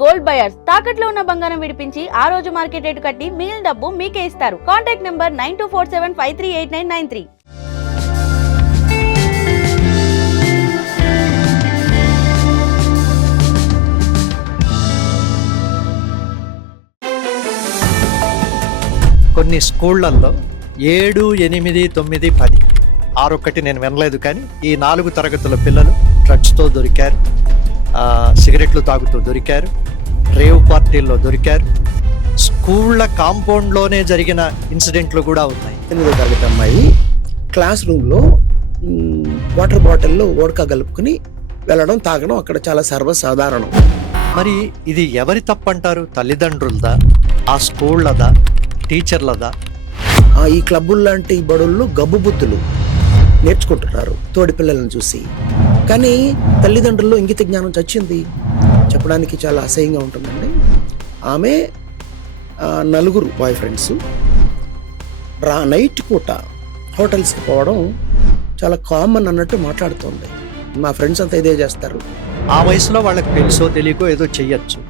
Gold buyers తాకట్లో ఉన్న బంగారం విడిపించి ఆ రోజు మార్కెట్ రేటు కట్టి మిగిలిన డబ్బు మీకే ఇస్తారు. Contact number 9247538993. కొన్ని స్కూళ్లలో 7, 8, 9, 10, 6 నేను వినలేదు, కానీ ఈ 4 తరగతుల పిల్లలు డ్రగ్స్తో దొరికారు, సిగరెట్లు తాగుతూ దొరికారు, రేవ్ పార్టీల్లో దొరికారు. స్కూళ్ళ కాంపౌండ్లోనే జరిగిన ఇన్సిడెంట్లు కూడా ఉన్నాయి. 8వ తరగతి అమ్మాయి క్లాస్ రూమ్లో వాటర్ బాటిల్లో ఓడక కలుపుకుని వెళ్ళడం, తాగడం అక్కడ చాలా సర్వసాధారణం. మరి ఇది ఎవరి తప్పంటారు? తల్లిదండ్రులదా, ఆ స్కూళ్ళదా, టీచర్లదా? ఈ క్లబ్బులు లాంటి బడుల్లో గబ్బు బుద్ధులు నేర్చుకుంటున్నారు తోడి పిల్లలను చూసి. కానీ తల్లిదండ్రుల్లో ఇంగిత జ్ఞానం చచ్చింది. చెప్పడానికి చాలా అసహ్యంగా ఉంటుందండి. ఆమె 4 బాయ్ ఫ్రెండ్స్ నైట్ పూట హోటల్స్కి పోవడం చాలా కామన్ అన్నట్టు మాట్లాడుతుంది. మా ఫ్రెండ్స్ అంతా ఇదే చేస్తారు. ఆ వయసులో వాళ్ళకి తెలుసో తెలియకో ఏదో చెయ్యొచ్చు.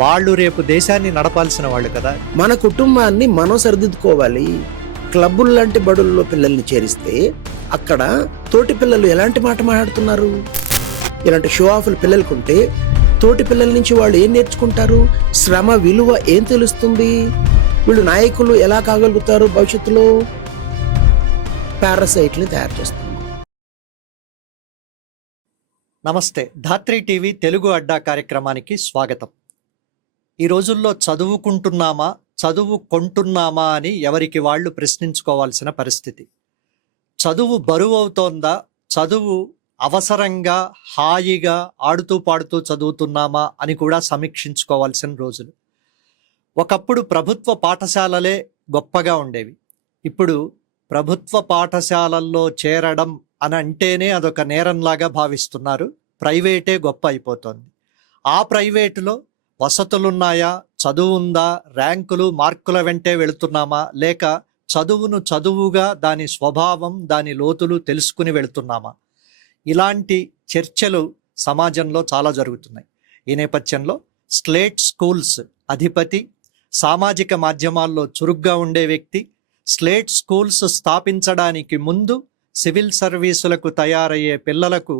వాళ్ళు రేపు దేశాన్ని నడపాల్సిన వాళ్ళు కదా. మన కుటుంబాన్ని మనం సరిదిద్దుకోవాలి. క్లబ్బులు లాంటి బడుల్లో పిల్లల్ని చేరిస్తే అక్కడ తోటి పిల్లలు ఎలాంటి మాట మాట్లాడుతున్నారు? ఇలాంటి షో ఆఫ్లు పిల్లలకు ఉంటే తోటి పిల్లల నుంచి వాళ్ళు ఏం నేర్చుకుంటారు? శ్రమ విలువ ఏం తెలుస్తుంది? వీళ్ళు నాయకులు ఎలా కాగలుగుతారు? భవిష్యత్తులో పారాసైట్ని తయారు చేస్తుంది. నమస్తే, ధాత్రి టీవీ తెలుగు అడ్డా కార్యక్రమానికి స్వాగతం. ఈ రోజుల్లో చదువుకుంటున్నామా, చదువుకుంటున్నామా అని ఎవరికి వాళ్ళు ప్రశ్నించుకోవాల్సిన పరిస్థితి. చదువు బరువు అవుతోందా, చదువు అవసరంగా హాయిగా ఆడుతూ పాడుతూ చదువుతున్నామా అని కూడా సమీక్షించుకోవాల్సిన రోజులు. ఒకప్పుడు ప్రభుత్వ పాఠశాలలే గొప్పగా ఉండేవి. ఇప్పుడు ప్రభుత్వ పాఠశాలల్లో చేరడం అని అంటేనే అదొక నేరంలాగా భావిస్తున్నారు. ప్రైవేటే గొప్ప అయిపోతుంది. ఆ ప్రైవేటులో వసతులున్నాయా, చదువు ఉందా, ర్యాంకులు మార్కుల వెంటే వెళుతున్నామా, లేక చదువును చదువుగా దాని స్వభావం దాని లోతులు తెలుసుకుని వెళుతున్నామా? ఇలాంటి చర్చలు సమాజంలో చాలా జరుగుతున్నాయి. ఈ నేపథ్యంలో స్లేట్ స్కూల్స్ అధిపతి, సామాజిక మాధ్యమాల్లో చురుగ్గా ఉండే వ్యక్తి, స్లేట్ స్కూల్స్ స్థాపించడానికి ముందు సివిల్ సర్వీసులకు తయారయ్యే పిల్లలకు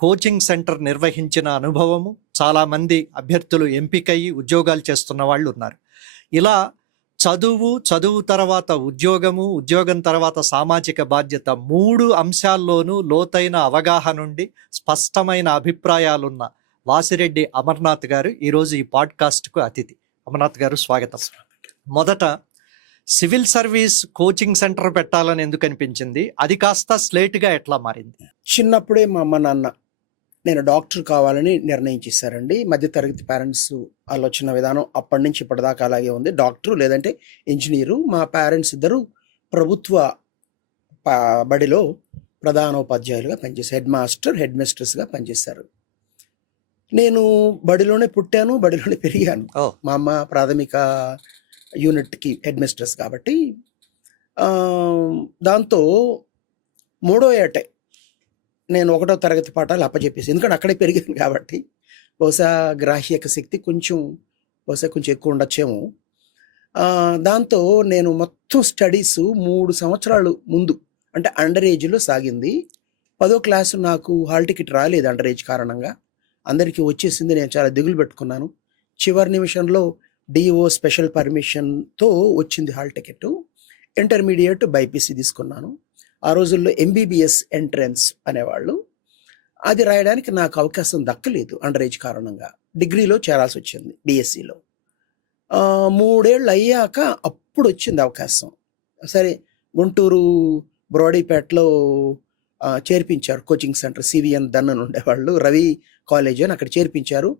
కోచింగ్ సెంటర్ నిర్వహించిన అనుభవము, చాలామంది అభ్యర్థులు ఎంపికయ్యి ఉద్యోగాలు చేస్తున్న వాళ్ళు ఉన్నారు. ఇలా చదువు తర్వాత ఉద్యోగము, ఉద్యోగం తర్వాత సామాజిక బాధ్యత, 3 అంశాల్లోనూ లోతైన అవగాహన నుండి స్పష్టమైన అభిప్రాయాలున్న వాసిరెడ్డి అమర్నాథ్ గారు ఈరోజు ఈ పాడ్కాస్ట్కు అతిథి. అమర్నాథ్ గారు స్వాగతం. మొదట, సివిల్ సర్వీస్ కోచింగ్ సెంటర్ పెట్టాలని ఎందుకు అనిపించింది? అది కాస్త స్లేట్గా ఎట్లా మారింది? చిన్నప్పుడే మా అమ్మ నాన్న నేను డాక్టర్ కావాలని నిర్ణయించేశారండి. మధ్యతరగతి పేరెంట్స్ ఆలోచన విధానం అప్పటి నుంచి ఇప్పటిదాకా అలాగే ఉంది. డాక్టరు లేదంటే ఇంజనీరు. మా పేరెంట్స్ ఇద్దరు ప్రభుత్వ బడిలో ప్రధానోపాధ్యాయులుగా పనిచేశారు. హెడ్ మాస్టర్, హెడ్ మిస్ట్రెస్గా పనిచేశారు. నేను బడిలోనే పుట్టాను, బడిలోనే పెరిగాను. మా అమ్మ ప్రాథమిక యూనిట్కి హెడ్ మిస్ట్రెస్ కాబట్టి. దాంతో 3వ ఏటే నేను 1వ తరగతి పాఠాలు అప్పచెప్పేసి, ఎందుకంటే అక్కడే పెరిగాను కాబట్టి బహుశా గ్రాహ్యక శక్తి కొంచెం ఎక్కువ ఉండొచ్చేమో. దాంతో నేను మొత్తం స్టడీస్ 3 సంవత్సరాలు ముందు, అంటే అండర్ ఏజ్లో సాగింది. 10వ క్లాసు నాకు హాల్ టికెట్ రాలేదు అండర్ ఏజ్ కారణంగా. అందరికీ వచ్చేసింది. నేను చాలా దిగులు పెట్టుకున్నాను. చివరి నిమిషంలో డిఓ స్పెషల్ పర్మిషన్తో వచ్చింది హాల్ టికెట్. ఇంటర్మీడియట్ బైపీసీ తీసుకున్నాను. ఆ రోజుల్లో ఎంబీబీఎస్ ఎంట్రన్స్ అనేవాళ్ళు. అది రాయడానికి నాకు అవకాశం దక్కలేదు అండర్ ఏజ్ కారణంగా. డిగ్రీలో చేరాల్సి వచ్చింది బీఎస్సీలో. 3 ఏళ్ళు అయ్యాక అప్పుడు వచ్చింది అవకాశం. సరే, గుంటూరు బ్రోడీపేటలో చేర్పించారు కోచింగ్ సెంటర్. సివిఎన్ దన్నన్ ఉండేవాళ్ళు, రవి కాలేజ్ అని అక్కడ చేర్పించారు.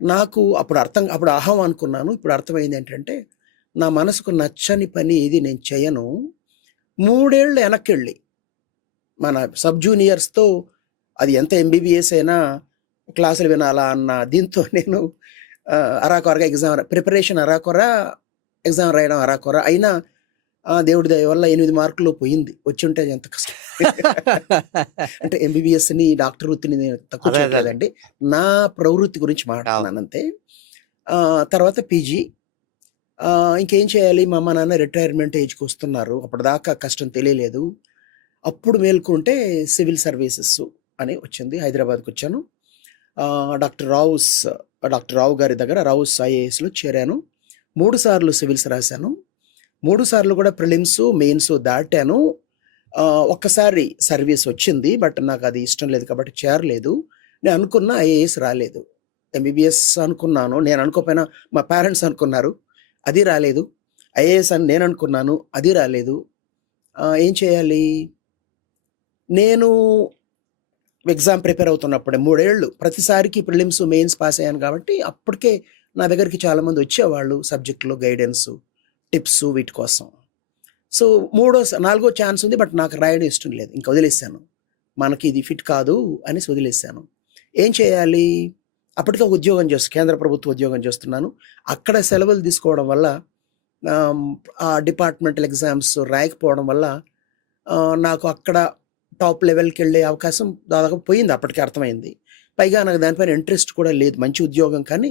నాకు అప్పుడు అహం అనుకున్నాను. ఇప్పుడు అర్థమైంది ఏంటంటే, నా మనసుకు నచ్చని పని ఇది నేను చేయను. 3 ఏళ్ళు వెనక్కి మన సబ్ జూనియర్స్తో, అది ఎంత ఎంబీబీఎస్ అయినా క్లాసులు వినాలా అన్న దీంతో నేను అరాకొరగా ఎగ్జామ్ ప్రిపరేషన్, ఎగ్జామ్ రాయడం అరాకొర అయినా దేవుడి దయ వల్ల 8 మార్కులు పోయింది. వచ్చి ఉంటే ఎంత కష్టం. అంటే ఎంబీబీఎస్ని డాక్టర్ వృత్తిని నేను తక్కువ చేయలేదండి. నా ప్రవృత్తి గురించి మాట్లాడుతున్నాను అంతే. తర్వాత పీజీ. ఇంకేం చేయాలి, మా అమ్మ నాన్న రిటైర్మెంట్ ఏజ్కి వస్తున్నారు, అప్పటిదాకా కష్టం తెలియలేదు. అప్పుడు మేల్కొంటే సివిల్ సర్వీసెస్ అని వచ్చింది, హైదరాబాద్కి వచ్చాను. డాక్టర్ రావు గారి దగ్గర రావుస్ ఐఏఎస్లో చేరాను. 3 సార్లు సివిల్స్ రాశాను, 3 సార్లు కూడా ప్రిలిమ్స్ మెయిన్స్ దాటాను. ఒక్కసారి సర్వీస్ వచ్చింది, బట్ నాకు అది ఇష్టం లేదు కాబట్టి చేరలేదు. నేను అనుకున్న ఐఏఎస్ రాలేదు. ఎంబీబీఎస్ అనుకున్నాను, నేను అనుకోకపోయినా మా పేరెంట్స్ అనుకున్నారు, అది రాలేదు. ఐఏఎస్ అని నేను అనుకున్నాను, అది రాలేదు. ఏం చేయాలి? నేను ఎగ్జామ్ ప్రిపేర్ అవుతున్నప్పుడే 3 ఏళ్ళు ప్రతిసారికి ప్రిలిమ్స్ మెయిన్స్ పాస్ అయ్యాను కాబట్టి అప్పటికే నా దగ్గరికి చాలామంది వచ్చేవాళ్ళు సబ్జెక్టులో గైడెన్స్, టిప్స్ వీటి కోసం. సో 4వ ఛాన్స్ ఉంది, బట్ నాకు రాయడం ఇష్టం లేదు, ఇంకా వదిలేసాను. మనకి ఇది ఫిట్ కాదు అనేసి వదిలేసాను. ఏం చేయాలి? అప్పటికే ఉద్యోగం కేంద్ర ప్రభుత్వ ఉద్యోగం చేస్తున్నాను. అక్కడ సెలవులు తీసుకోవడం వల్ల ఆ డిపార్ట్మెంటల్ ఎగ్జామ్స్ రాయకపోవడం వల్ల నాకు అక్కడ టాప్ లెవెల్కి వెళ్ళే అవకాశం దాదాపు పోయింది, అప్పటికే అర్థమైంది. పైగా నాకు దానిపైన ఇంట్రెస్ట్ కూడా లేదు, మంచి ఉద్యోగం కానీ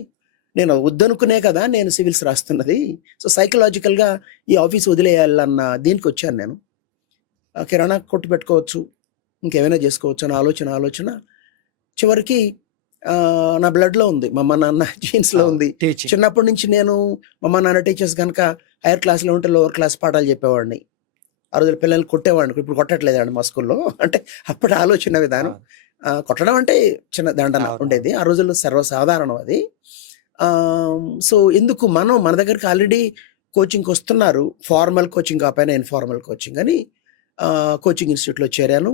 నేను వద్దనుకునే కదా నేను సివిల్స్ రాస్తున్నది. సో సైకలాజికల్గా ఈ ఆఫీస్ వదిలేయాలన్న దీనికి వచ్చాను నేను. కిరాణా కొట్టు పెట్టుకోవచ్చు, ఇంకేమైనా చేసుకోవచ్చు అన్న ఆలోచన చివరికి నా బ్లడ్లో ఉంది, మా అమ్మ నాన్న జీన్స్లో ఉంది. చిన్నప్పటి నుంచి నేను మా అమ్మ నాన్న టీచర్స్ కనుక హైయర్ క్లాస్లో ఉంటే లోవర్ క్లాస్ పాఠాలు చెప్పేవాడిని. ఆ రోజులు పిల్లల్ని కొట్టేవాడిని, ఇప్పుడు కొట్టట్లేదండి మా స్కూల్లో. అంటే అప్పటి ఆలోచన విధానం, కొట్టడం అంటే చిన్న దండన ఉండేది, ఆ రోజుల్లో సర్వసాధారణం అది. సో ఎందుకు మన దగ్గరికి ఆల్రెడీ కోచింగ్కి వస్తున్నారు, ఫార్మల్ కోచింగ్ కాకపోయినా ఇన్ఫార్మల్ కోచింగ్ అని కోచింగ్ ఇన్స్టిట్యూట్లో చేరాను.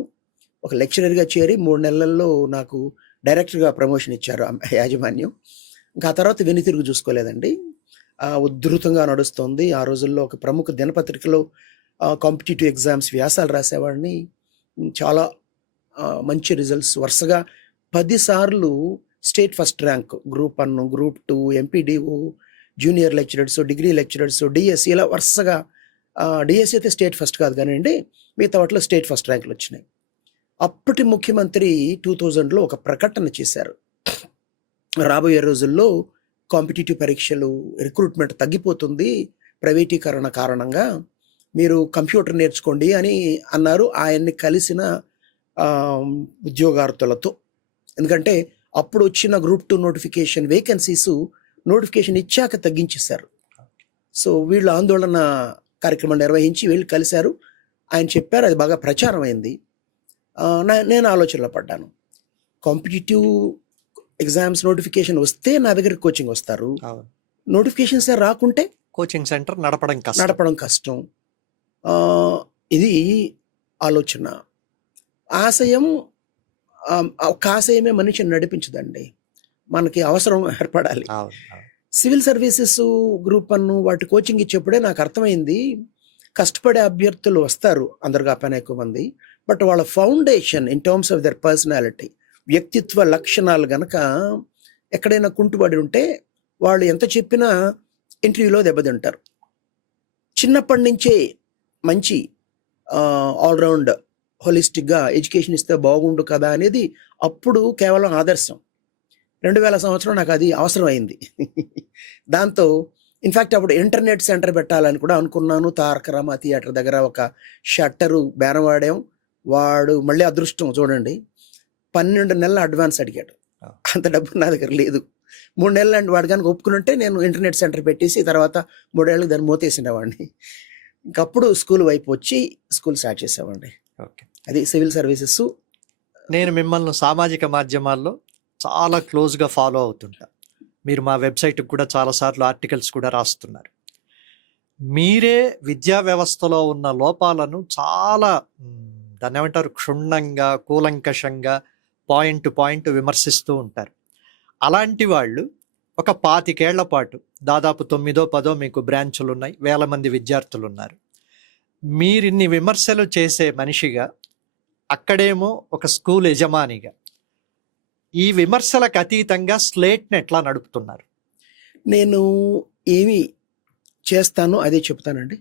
ఒక లెక్చరర్గా చేరి 3 నెలల్లో నాకు డైరెక్టర్గా ప్రమోషన్ ఇచ్చారు యాజమాన్యం. ఇంకా ఆ తర్వాత వెనుతిరుగు చూసుకోలేదండి, ఉధృతంగా నడుస్తుంది. ఆ రోజుల్లో ఒక ప్రముఖ దినపత్రికలో కాంపిటేటివ్ ఎగ్జామ్స్ వ్యాసాలు రాసేవాడిని. చాలా మంచి రిజల్ట్స్, వరుసగా 10 సార్లు state first rank, group 1, group 2, MPDO, junior lecturers, degree lecturers, DSC, ఇలా వరుసగా. డిఎస్సి అయితే స్టేట్ ఫస్ట్ కాదు కానివ్వండి, మిగతా వాటిలో స్టేట్ ఫస్ట్ ర్యాంకులు వచ్చినాయి. అప్పటి ముఖ్యమంత్రి 2000లో ఒక ప్రకటన చేశారు, రాబోయే రోజుల్లో కాంపిటేటివ్ పరీక్షలు రిక్రూట్మెంట్ తగ్గిపోతుంది ప్రైవేటీకరణ కారణంగా, మీరు కంప్యూటర్ నేర్చుకోండి అని అన్నారు ఆయన్ని కలిసిన ఉద్యోగార్థులతో. ఎందుకంటే అప్పుడు వచ్చిన గ్రూప్ 2 నోటిఫికేషన్ వేకెన్సీస్ నోటిఫికేషన్ ఇచ్చాక తగ్గించేశారు. సో వీళ్ళు ఆందోళన కార్యక్రమం నిర్వహించి వీళ్ళు కలిశారు, ఆయన చెప్పారు, అది బాగా ప్రచారం అయింది. నేను ఆలోచనలో పడ్డాను, కాంపిటేటివ్ ఎగ్జామ్స్ నోటిఫికేషన్ వస్తే నా దగ్గర కోచింగ్ వస్తారు, నోటిఫికేషన్స్ రాకుంటే కోచింగ్ సెంటర్ నడపడం కష్టం. ఇది ఆలోచన. ఆశయం, ఒక ఆశయమే మనిషిని నడిపించదండి, మనకి అవసరం ఏర్పడాలి. సివిల్ సర్వీసెస్ గ్రూప్ 1 వాటి కోచింగ్ ఇచ్చేప్పుడే నాకు అర్థమైంది, కష్టపడే అభ్యర్థులు వస్తారు, అందరు కాకపోయినా ఎక్కువ మంది, బట్ వాళ్ళ foundation in terms of their personality, వ్యక్తిత్వ లక్షణాలు గనక ఎక్కడైనా కుంటుపడి ఉంటే వాళ్ళు ఎంత చెప్పినా ఇంటర్వ్యూలో దెబ్బతింటారు. చిన్నప్పటి నుంచే మంచి ఆల్రౌండ్ హోలిస్టిక్గా ఎడ్యుకేషన్ ఇస్తే బాగుండు కదా అనేది అప్పుడు కేవలం ఆదర్శం. 2000 సంవత్సరం నాకు అది అవసరం అయింది. దాంతో ఇన్ఫ్యాక్ట్ అప్పుడు ఇంటర్నెట్ సెంటర్ పెట్టాలని కూడా అనుకున్నాను. తారక రామ థియేటర్ దగ్గర ఒక షట్టరు బేరం వాడాం, వాడు మళ్ళీ అదృష్టం చూడండి, 12 నెలల అడ్వాన్స్ అడిగాడు. అంత డబ్బు నా దగ్గర లేదు. 3 నెలలు అండి వాడు కనుక ఒప్పుకుని నేను ఇంటర్నెట్ సెంటర్ పెట్టేసి తర్వాత 3 ఏళ్ళకి దాన్ని మూతేసినవాడిని. ఇంకప్పుడు స్కూల్ వైపు వచ్చి స్కూల్ స్టార్ట్ చేసామండి. అది సివిల్ సర్వీసెస్. నేను మిమ్మల్ని సామాజిక మాధ్యమాల్లో చాలా క్లోజ్గా ఫాలో అవుతుంటా, మీరు మా వెబ్సైట్కి కూడా చాలాసార్లు ఆర్టికల్స్ కూడా రాస్తున్నారు. మీరే విద్యా వ్యవస్థలో ఉన్న లోపాలను చాలా దాన్ని ఏమంటారు క్షుణ్ణంగా కూలంకషంగా పాయింట్ పాయింట్ విమర్శిస్తూ ఉంటారు. అలాంటి వాళ్ళు ఒక 25 ఏళ్ల పాటు దాదాపు 9దో 10దో మీకు బ్రాంచులు ఉన్నాయి, 1000 మంది విద్యార్థులు ఉన్నారు. మీరిన్ని విమర్శలు చేసే మనిషిగా, అక్కడేమో ఒక స్కూల్ యజమానిగా, ఈ విమర్శలకు అతీతంగా స్లేట్ని ఎట్లా నడుపుతున్నారు? నేను ఏమి చేస్తానో అదే చెప్తానండి.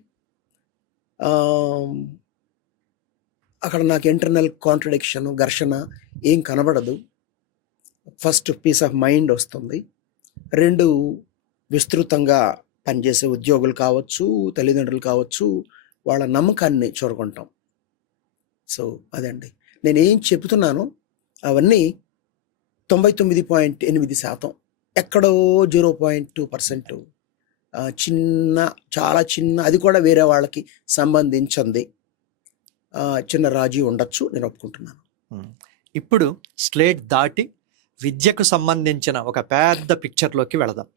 అక్కడ నాకు ఇంటర్నల్ కాంట్రడిక్షన్, ఘర్షణ ఏం కనబడదు. ఫస్ట్ పీస్ ఆఫ్ మైండ్ వస్తుంది. 2 విస్తృతంగా పనిచేసే ఉద్యోగులు కావచ్చు, తల్లిదండ్రులు కావచ్చు, వాళ్ళ నమ్మకాన్ని చూరగొంటాం. సో అదండి నేనేం చెబుతున్నానో అవన్నీ 99.8% ఎక్కడో 0.2% చిన్న, చాలా చిన్న, అది కూడా వేరే వాళ్ళకి సంబంధించింది చిన్న రాజీ ఉండొచ్చు, నేను ఒప్పుకుంటున్నాను. ఇప్పుడు స్లేట్ దాటి విద్యకు సంబంధించిన ఒక పెద్ద పిక్చర్లోకి వెళదాం.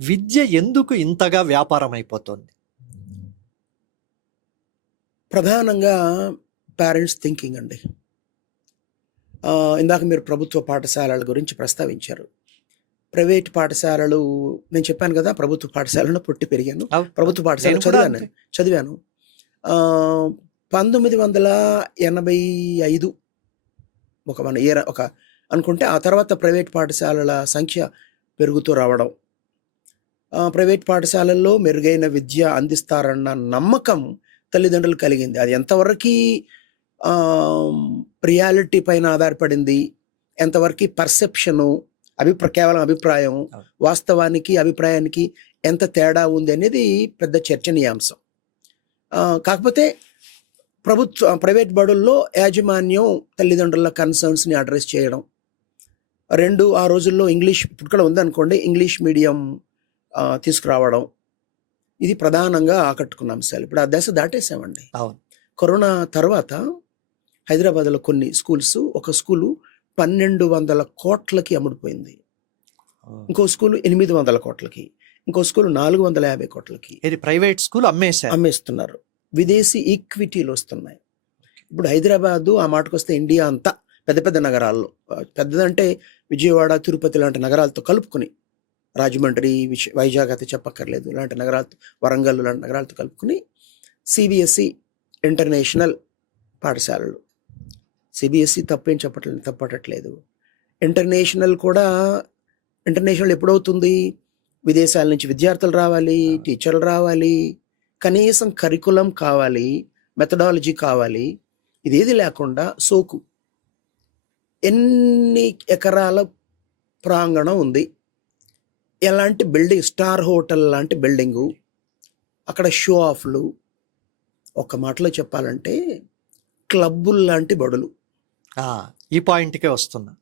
విద్య ఎందుకు ఇంతగా వ్యాపారం అయిపోతుంది? ప్రధానంగా పేరెంట్స్ థింకింగ్ అండి. ఇందాక మీరు ప్రభుత్వ పాఠశాలల గురించి ప్రస్తావించారు. ప్రైవేట్ పాఠశాలలు, నేను చెప్పాను కదా, ప్రభుత్వ పాఠశాలలో పుట్టి పెరిగాను, ప్రభుత్వ పాఠశాల చదివాను. 1985 ఒక అనుకుంటే, ఆ తర్వాత ప్రైవేట్ పాఠశాలల సంఖ్య పెరుగుతూ రావడం, ప్రైవేట్ పాఠశాలల్లో మెరుగైన విద్య అందిస్తారన్న నమ్మకం తల్లిదండ్రులు కలిగింది. అది ఎంతవరకు రియాలిటీ పైన ఆధారపడింది, ఎంతవరకు పర్సెప్షను, కేవలం అభిప్రాయం, వాస్తవానికి అభిప్రాయానికి ఎంత తేడా ఉంది అనేది పెద్ద చర్చనీయాంశం. కాకపోతే ప్రైవేట్ బడుల్లో యాజమాన్యం తల్లిదండ్రుల కన్సర్న్స్ని అడ్రస్ చేయడం, ఆ రోజుల్లో ఇంగ్లీష్ ఇప్పుడు కూడా ఉందనుకోండి, ఇంగ్లీష్ మీడియం తీసుకురావడం, ఇది ప్రధానంగా ఆకట్టుకున్న అంశాలు. ఇప్పుడు ఆ దశ దాటేసామండి. కరోనా తర్వాత హైదరాబాద్లో కొన్ని స్కూల్స్, ఒక స్కూలు 1200 కోట్లకి అమ్ముడుపోయింది, ఇంకో స్కూలు 800 కోట్లకి, ఇంకో స్కూలు 450 కోట్లకి. ఇది ప్రైవేట్ స్కూల్ అమ్మేస్తున్నారు. విదేశీ ఈక్విటీలు వస్తున్నాయి. ఇప్పుడు హైదరాబాదు, ఆ మాటకు వస్తే ఇండియా అంతా పెద్ద పెద్ద నగరాల్లో, పెద్దదంటే విజయవాడ, తిరుపతి లాంటి నగరాలతో కలుపుకుని, రాజమండ్రి, వైజాగ్ అయితే చెప్పక్కర్లేదు, ఇలాంటి నగరాలతో, వరంగల్ లాంటి నగరాలతో కలుపుకుని సిబిఎస్ఈ ఇంటర్నేషనల్ పాఠశాలలు. సిబిఎస్ఈ తప్పట్టట్లేదు. ఇంటర్నేషనల్ కూడా, ఇంటర్నేషనల్ ఎప్పుడవుతుంది? విదేశాల నుంచి విద్యార్థులు రావాలి, టీచర్లు రావాలి, కనీసం కరికులం కావాలి, మెథడాలజీ కావాలి. ఇదేది లేకుండా సోకు, ఎన్ని ఎకరాల ప్రాంగణం ఉంది, ఎలాంటి బిల్డింగ్, స్టార్ హోటల్ లాంటి బిల్డింగు, అక్కడ షో ఆఫ్లు, ఒక మాటలో చెప్పాలంటే క్లబ్బులు లాంటి బడులు. ఈ పాయింట్కే వస్తున్నా.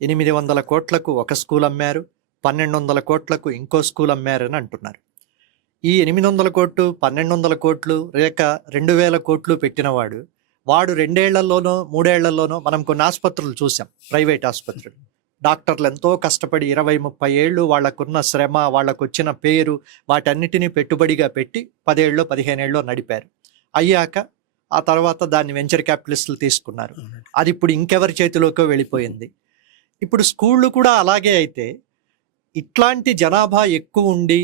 800 కోట్లకు ఒక స్కూల్ అమ్మారు, 1200 కోట్లకు ఇంకో స్కూల్ అమ్మారు అని అంటున్నారు. ఈ 800 కోట్లు, 1200 కోట్లు, లేక 2000 కోట్లు పెట్టినవాడు, వాడు 2 ఏళ్లలోనో 3 ఏళ్లలోనో మనం కొన్ని ఆసుపత్రులు చూసాం, ప్రైవేట్ ఆసుపత్రులు. డాక్టర్లు ఎంతో కష్టపడి 20-30 ఏళ్ళు వాళ్ళకున్న శ్రమ, వాళ్ళకు వచ్చిన పేరు, వాటన్నిటినీ పెట్టుబడిగా పెట్టి 10 ఏళ్ళలో 15 ఏళ్ళలో నడిపారు. అయ్యాక ఆ తర్వాత దాన్ని వెంచర్ క్యాపిటలిస్టులు తీసుకున్నారు. అది ఇప్పుడు ఇంకెవరి చేతిలోకో వెళ్ళిపోయింది. ఇప్పుడు స్కూళ్ళు కూడా అలాగే అయితే, ఇట్లాంటి జనాభా ఎక్కువ ఉండి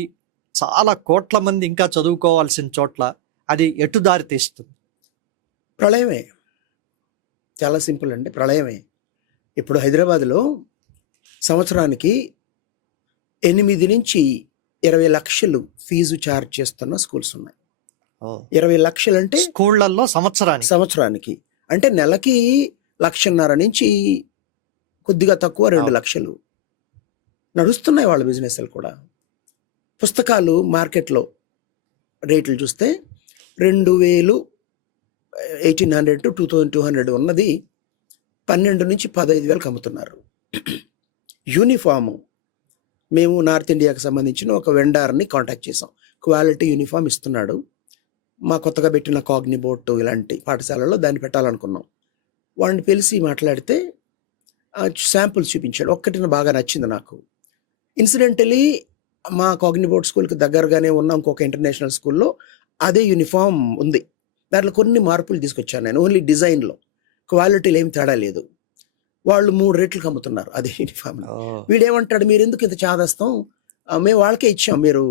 చాలా కోట్ల మంది ఇంకా చదువుకోవాల్సిన చోట్ల అది ఎటు దారి తీస్తుంది? ప్రళయమే. చాలా సింపుల్ అండి, ప్రళయమే. ఇప్పుడు హైదరాబాద్లో సంవత్సరానికి 8 నుంచి 20 లక్షలు ఫీజు ఛార్జ్ చేస్తున్న స్కూల్స్ ఉన్నాయి. 20 లక్షలు అంటే స్కూళ్ళల్లో సంవత్సరానికి అంటే నెలకి 1,50,000 నుంచి కొద్దిగా తక్కువ 2 లక్షలు నడుస్తున్నాయి వాళ్ళ బిజినెస్లు కూడా. పుస్తకాలు మార్కెట్లో రేట్లు చూస్తే 2,000, 1,800 to 2,200 ఉన్నది 12 నుంచి 15,000 అమ్ముతున్నారు. యూనిఫాము, మేము నార్త్ ఇండియాకి సంబంధించిన ఒక వెండర్ని కాంటాక్ట్ చేసాం, క్వాలిటీ యూనిఫామ్ ఇస్తున్నాడు. మా కొత్తగా పెట్టిన కాగ్నిబోట్ ఇలాంటి పాఠశాలలో దాన్ని పెట్టాలనుకున్నాం. వాడిని పిలిచి మాట్లాడితే శాంపుల్స్ చూపించాడు. ఒక్కటి బాగా నచ్చింది నాకు. ఇన్సిడెంటలీ మా కాగ్నిబోట్ స్కూల్కి దగ్గరగానే ఉన్న ఇంకొక ఇంటర్నేషనల్ స్కూల్లో అదే యూనిఫామ్ ఉంది. దాంట్లో కొన్ని మార్పులు తీసుకొచ్చాను నేను, ఓన్లీ డిజైన్లో, క్వాలిటీలో ఏమి తేడా లేదు. వాళ్ళు 3 రేట్లకు అమ్ముతున్నారు అదే యూనిఫామ్. వీడేమంటాడు, మీరు ఎందుకు ఇంత చాదస్తాం, మేము వాళ్ళకే ఇచ్చాం, మీరు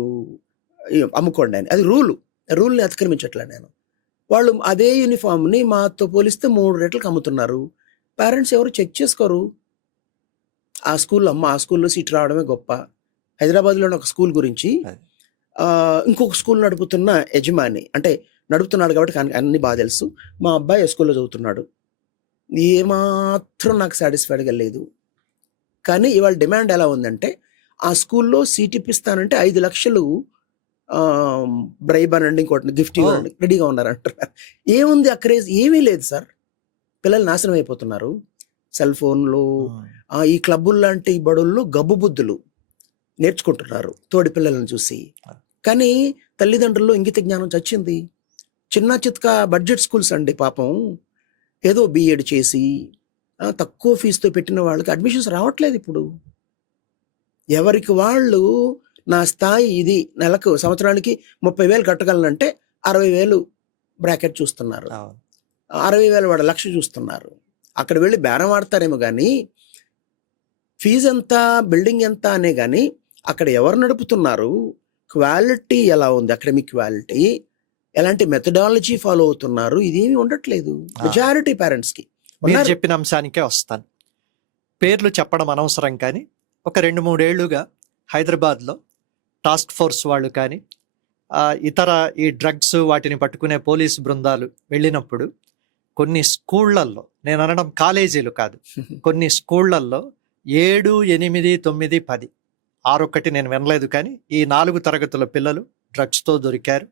అమ్ముకోండి అని. అది రూల్ని అతిక్రమించట్లే నేను. వాళ్ళు అదే యూనిఫామ్ని మాతో పోలిస్తే 3 రేట్లకు అమ్ముతున్నారు. పేరెంట్స్ ఎవరు చెక్ చేసుకోరు. ఆ స్కూల్లో సీట్ రావడమే గొప్ప. హైదరాబాద్లోని ఒక స్కూల్ గురించి ఇంకొక స్కూల్ నడుపుతున్న యజమాని, అంటే నడుపుతున్నాడు కాబట్టి అన్ని బాగా తెలుసు, మా అబ్బాయి స్కూల్లో చదువుతున్నాడు, ఏమాత్రం నాకు సాటిస్ఫైడ్గా లేదు. కానీ ఇవాళ డిమాండ్ ఎలా ఉందంటే ఆ స్కూల్లో సీట్ ఇప్పిస్తానంటే 5 లక్షలు బ్రైబ్ అనండి, ఇంకోటి గిఫ్ట్ ఇవ్వండి, రెడీగా ఉన్నారంటారు. ఏముంది ఆ క్రేజ్? ఏమీ లేదు సార్. పిల్లలు నాశనం అయిపోతున్నారు. సెల్ ఫోన్లు, ఈ క్లబ్బులు లాంటి బడుల్లో గబ్బు బుద్ధులు నేర్చుకుంటున్నారు తోడి పిల్లలను చూసి. కానీ తల్లిదండ్రుల్లో ఇంగిత జ్ఞానం చచ్చింది. చిన్న చిత్క బడ్జెట్ స్కూల్స్ అండి పాపం, ఏదో బీఎడ్ చేసి తక్కువ ఫీజుతో పెట్టిన వాళ్ళకి అడ్మిషన్స్ రావట్లేదు ఇప్పుడు. ఎవరికి వాళ్ళు నా స్థాయి ఇది, నెలకు సంవత్సరానికి 30,000 కట్టగలనంటే 60,000 బ్రాకెట్ చూస్తున్నారు, 60,000 వాడు 1,00,000 చూస్తున్నారు. అక్కడ వెళ్ళి బేరం ఆడతారేమో కానీ ఫీజు ఎంత, బిల్డింగ్ ఎంత అనే కానీ అక్కడ ఎవరు నడుపుతున్నారు, క్వాలిటీ ఎలా ఉంది, అకాడమిక్ క్వాలిటీ, ఎలాంటి మెథడాలజీ ఫాలో అవుతున్నారు, ఇదేమీ ఉండట్లేదు మెజారిటీ పేరెంట్స్కి. మీరు చెప్పిన అంశానికే వస్తాను. పేర్లు చెప్పడం అనవసరం, కానీ ఒక 2-3 ఏళ్లుగా హైదరాబాద్లో టాస్క్ ఫోర్స్ వాళ్ళు కానీ ఇతర ఈ డ్రగ్స్ వాటిని పట్టుకునే పోలీసు బృందాలు వెళ్ళినప్పుడు కొన్ని స్కూళ్లల్లో, నేను అనడం కాలేజీలు కాదు, కొన్ని స్కూళ్లల్లో 7, 8, 9, 10, 6 నేను వినలేదు, కానీ ఈ 4 తరగతుల పిల్లలు డ్రగ్స్తో దొరికారు,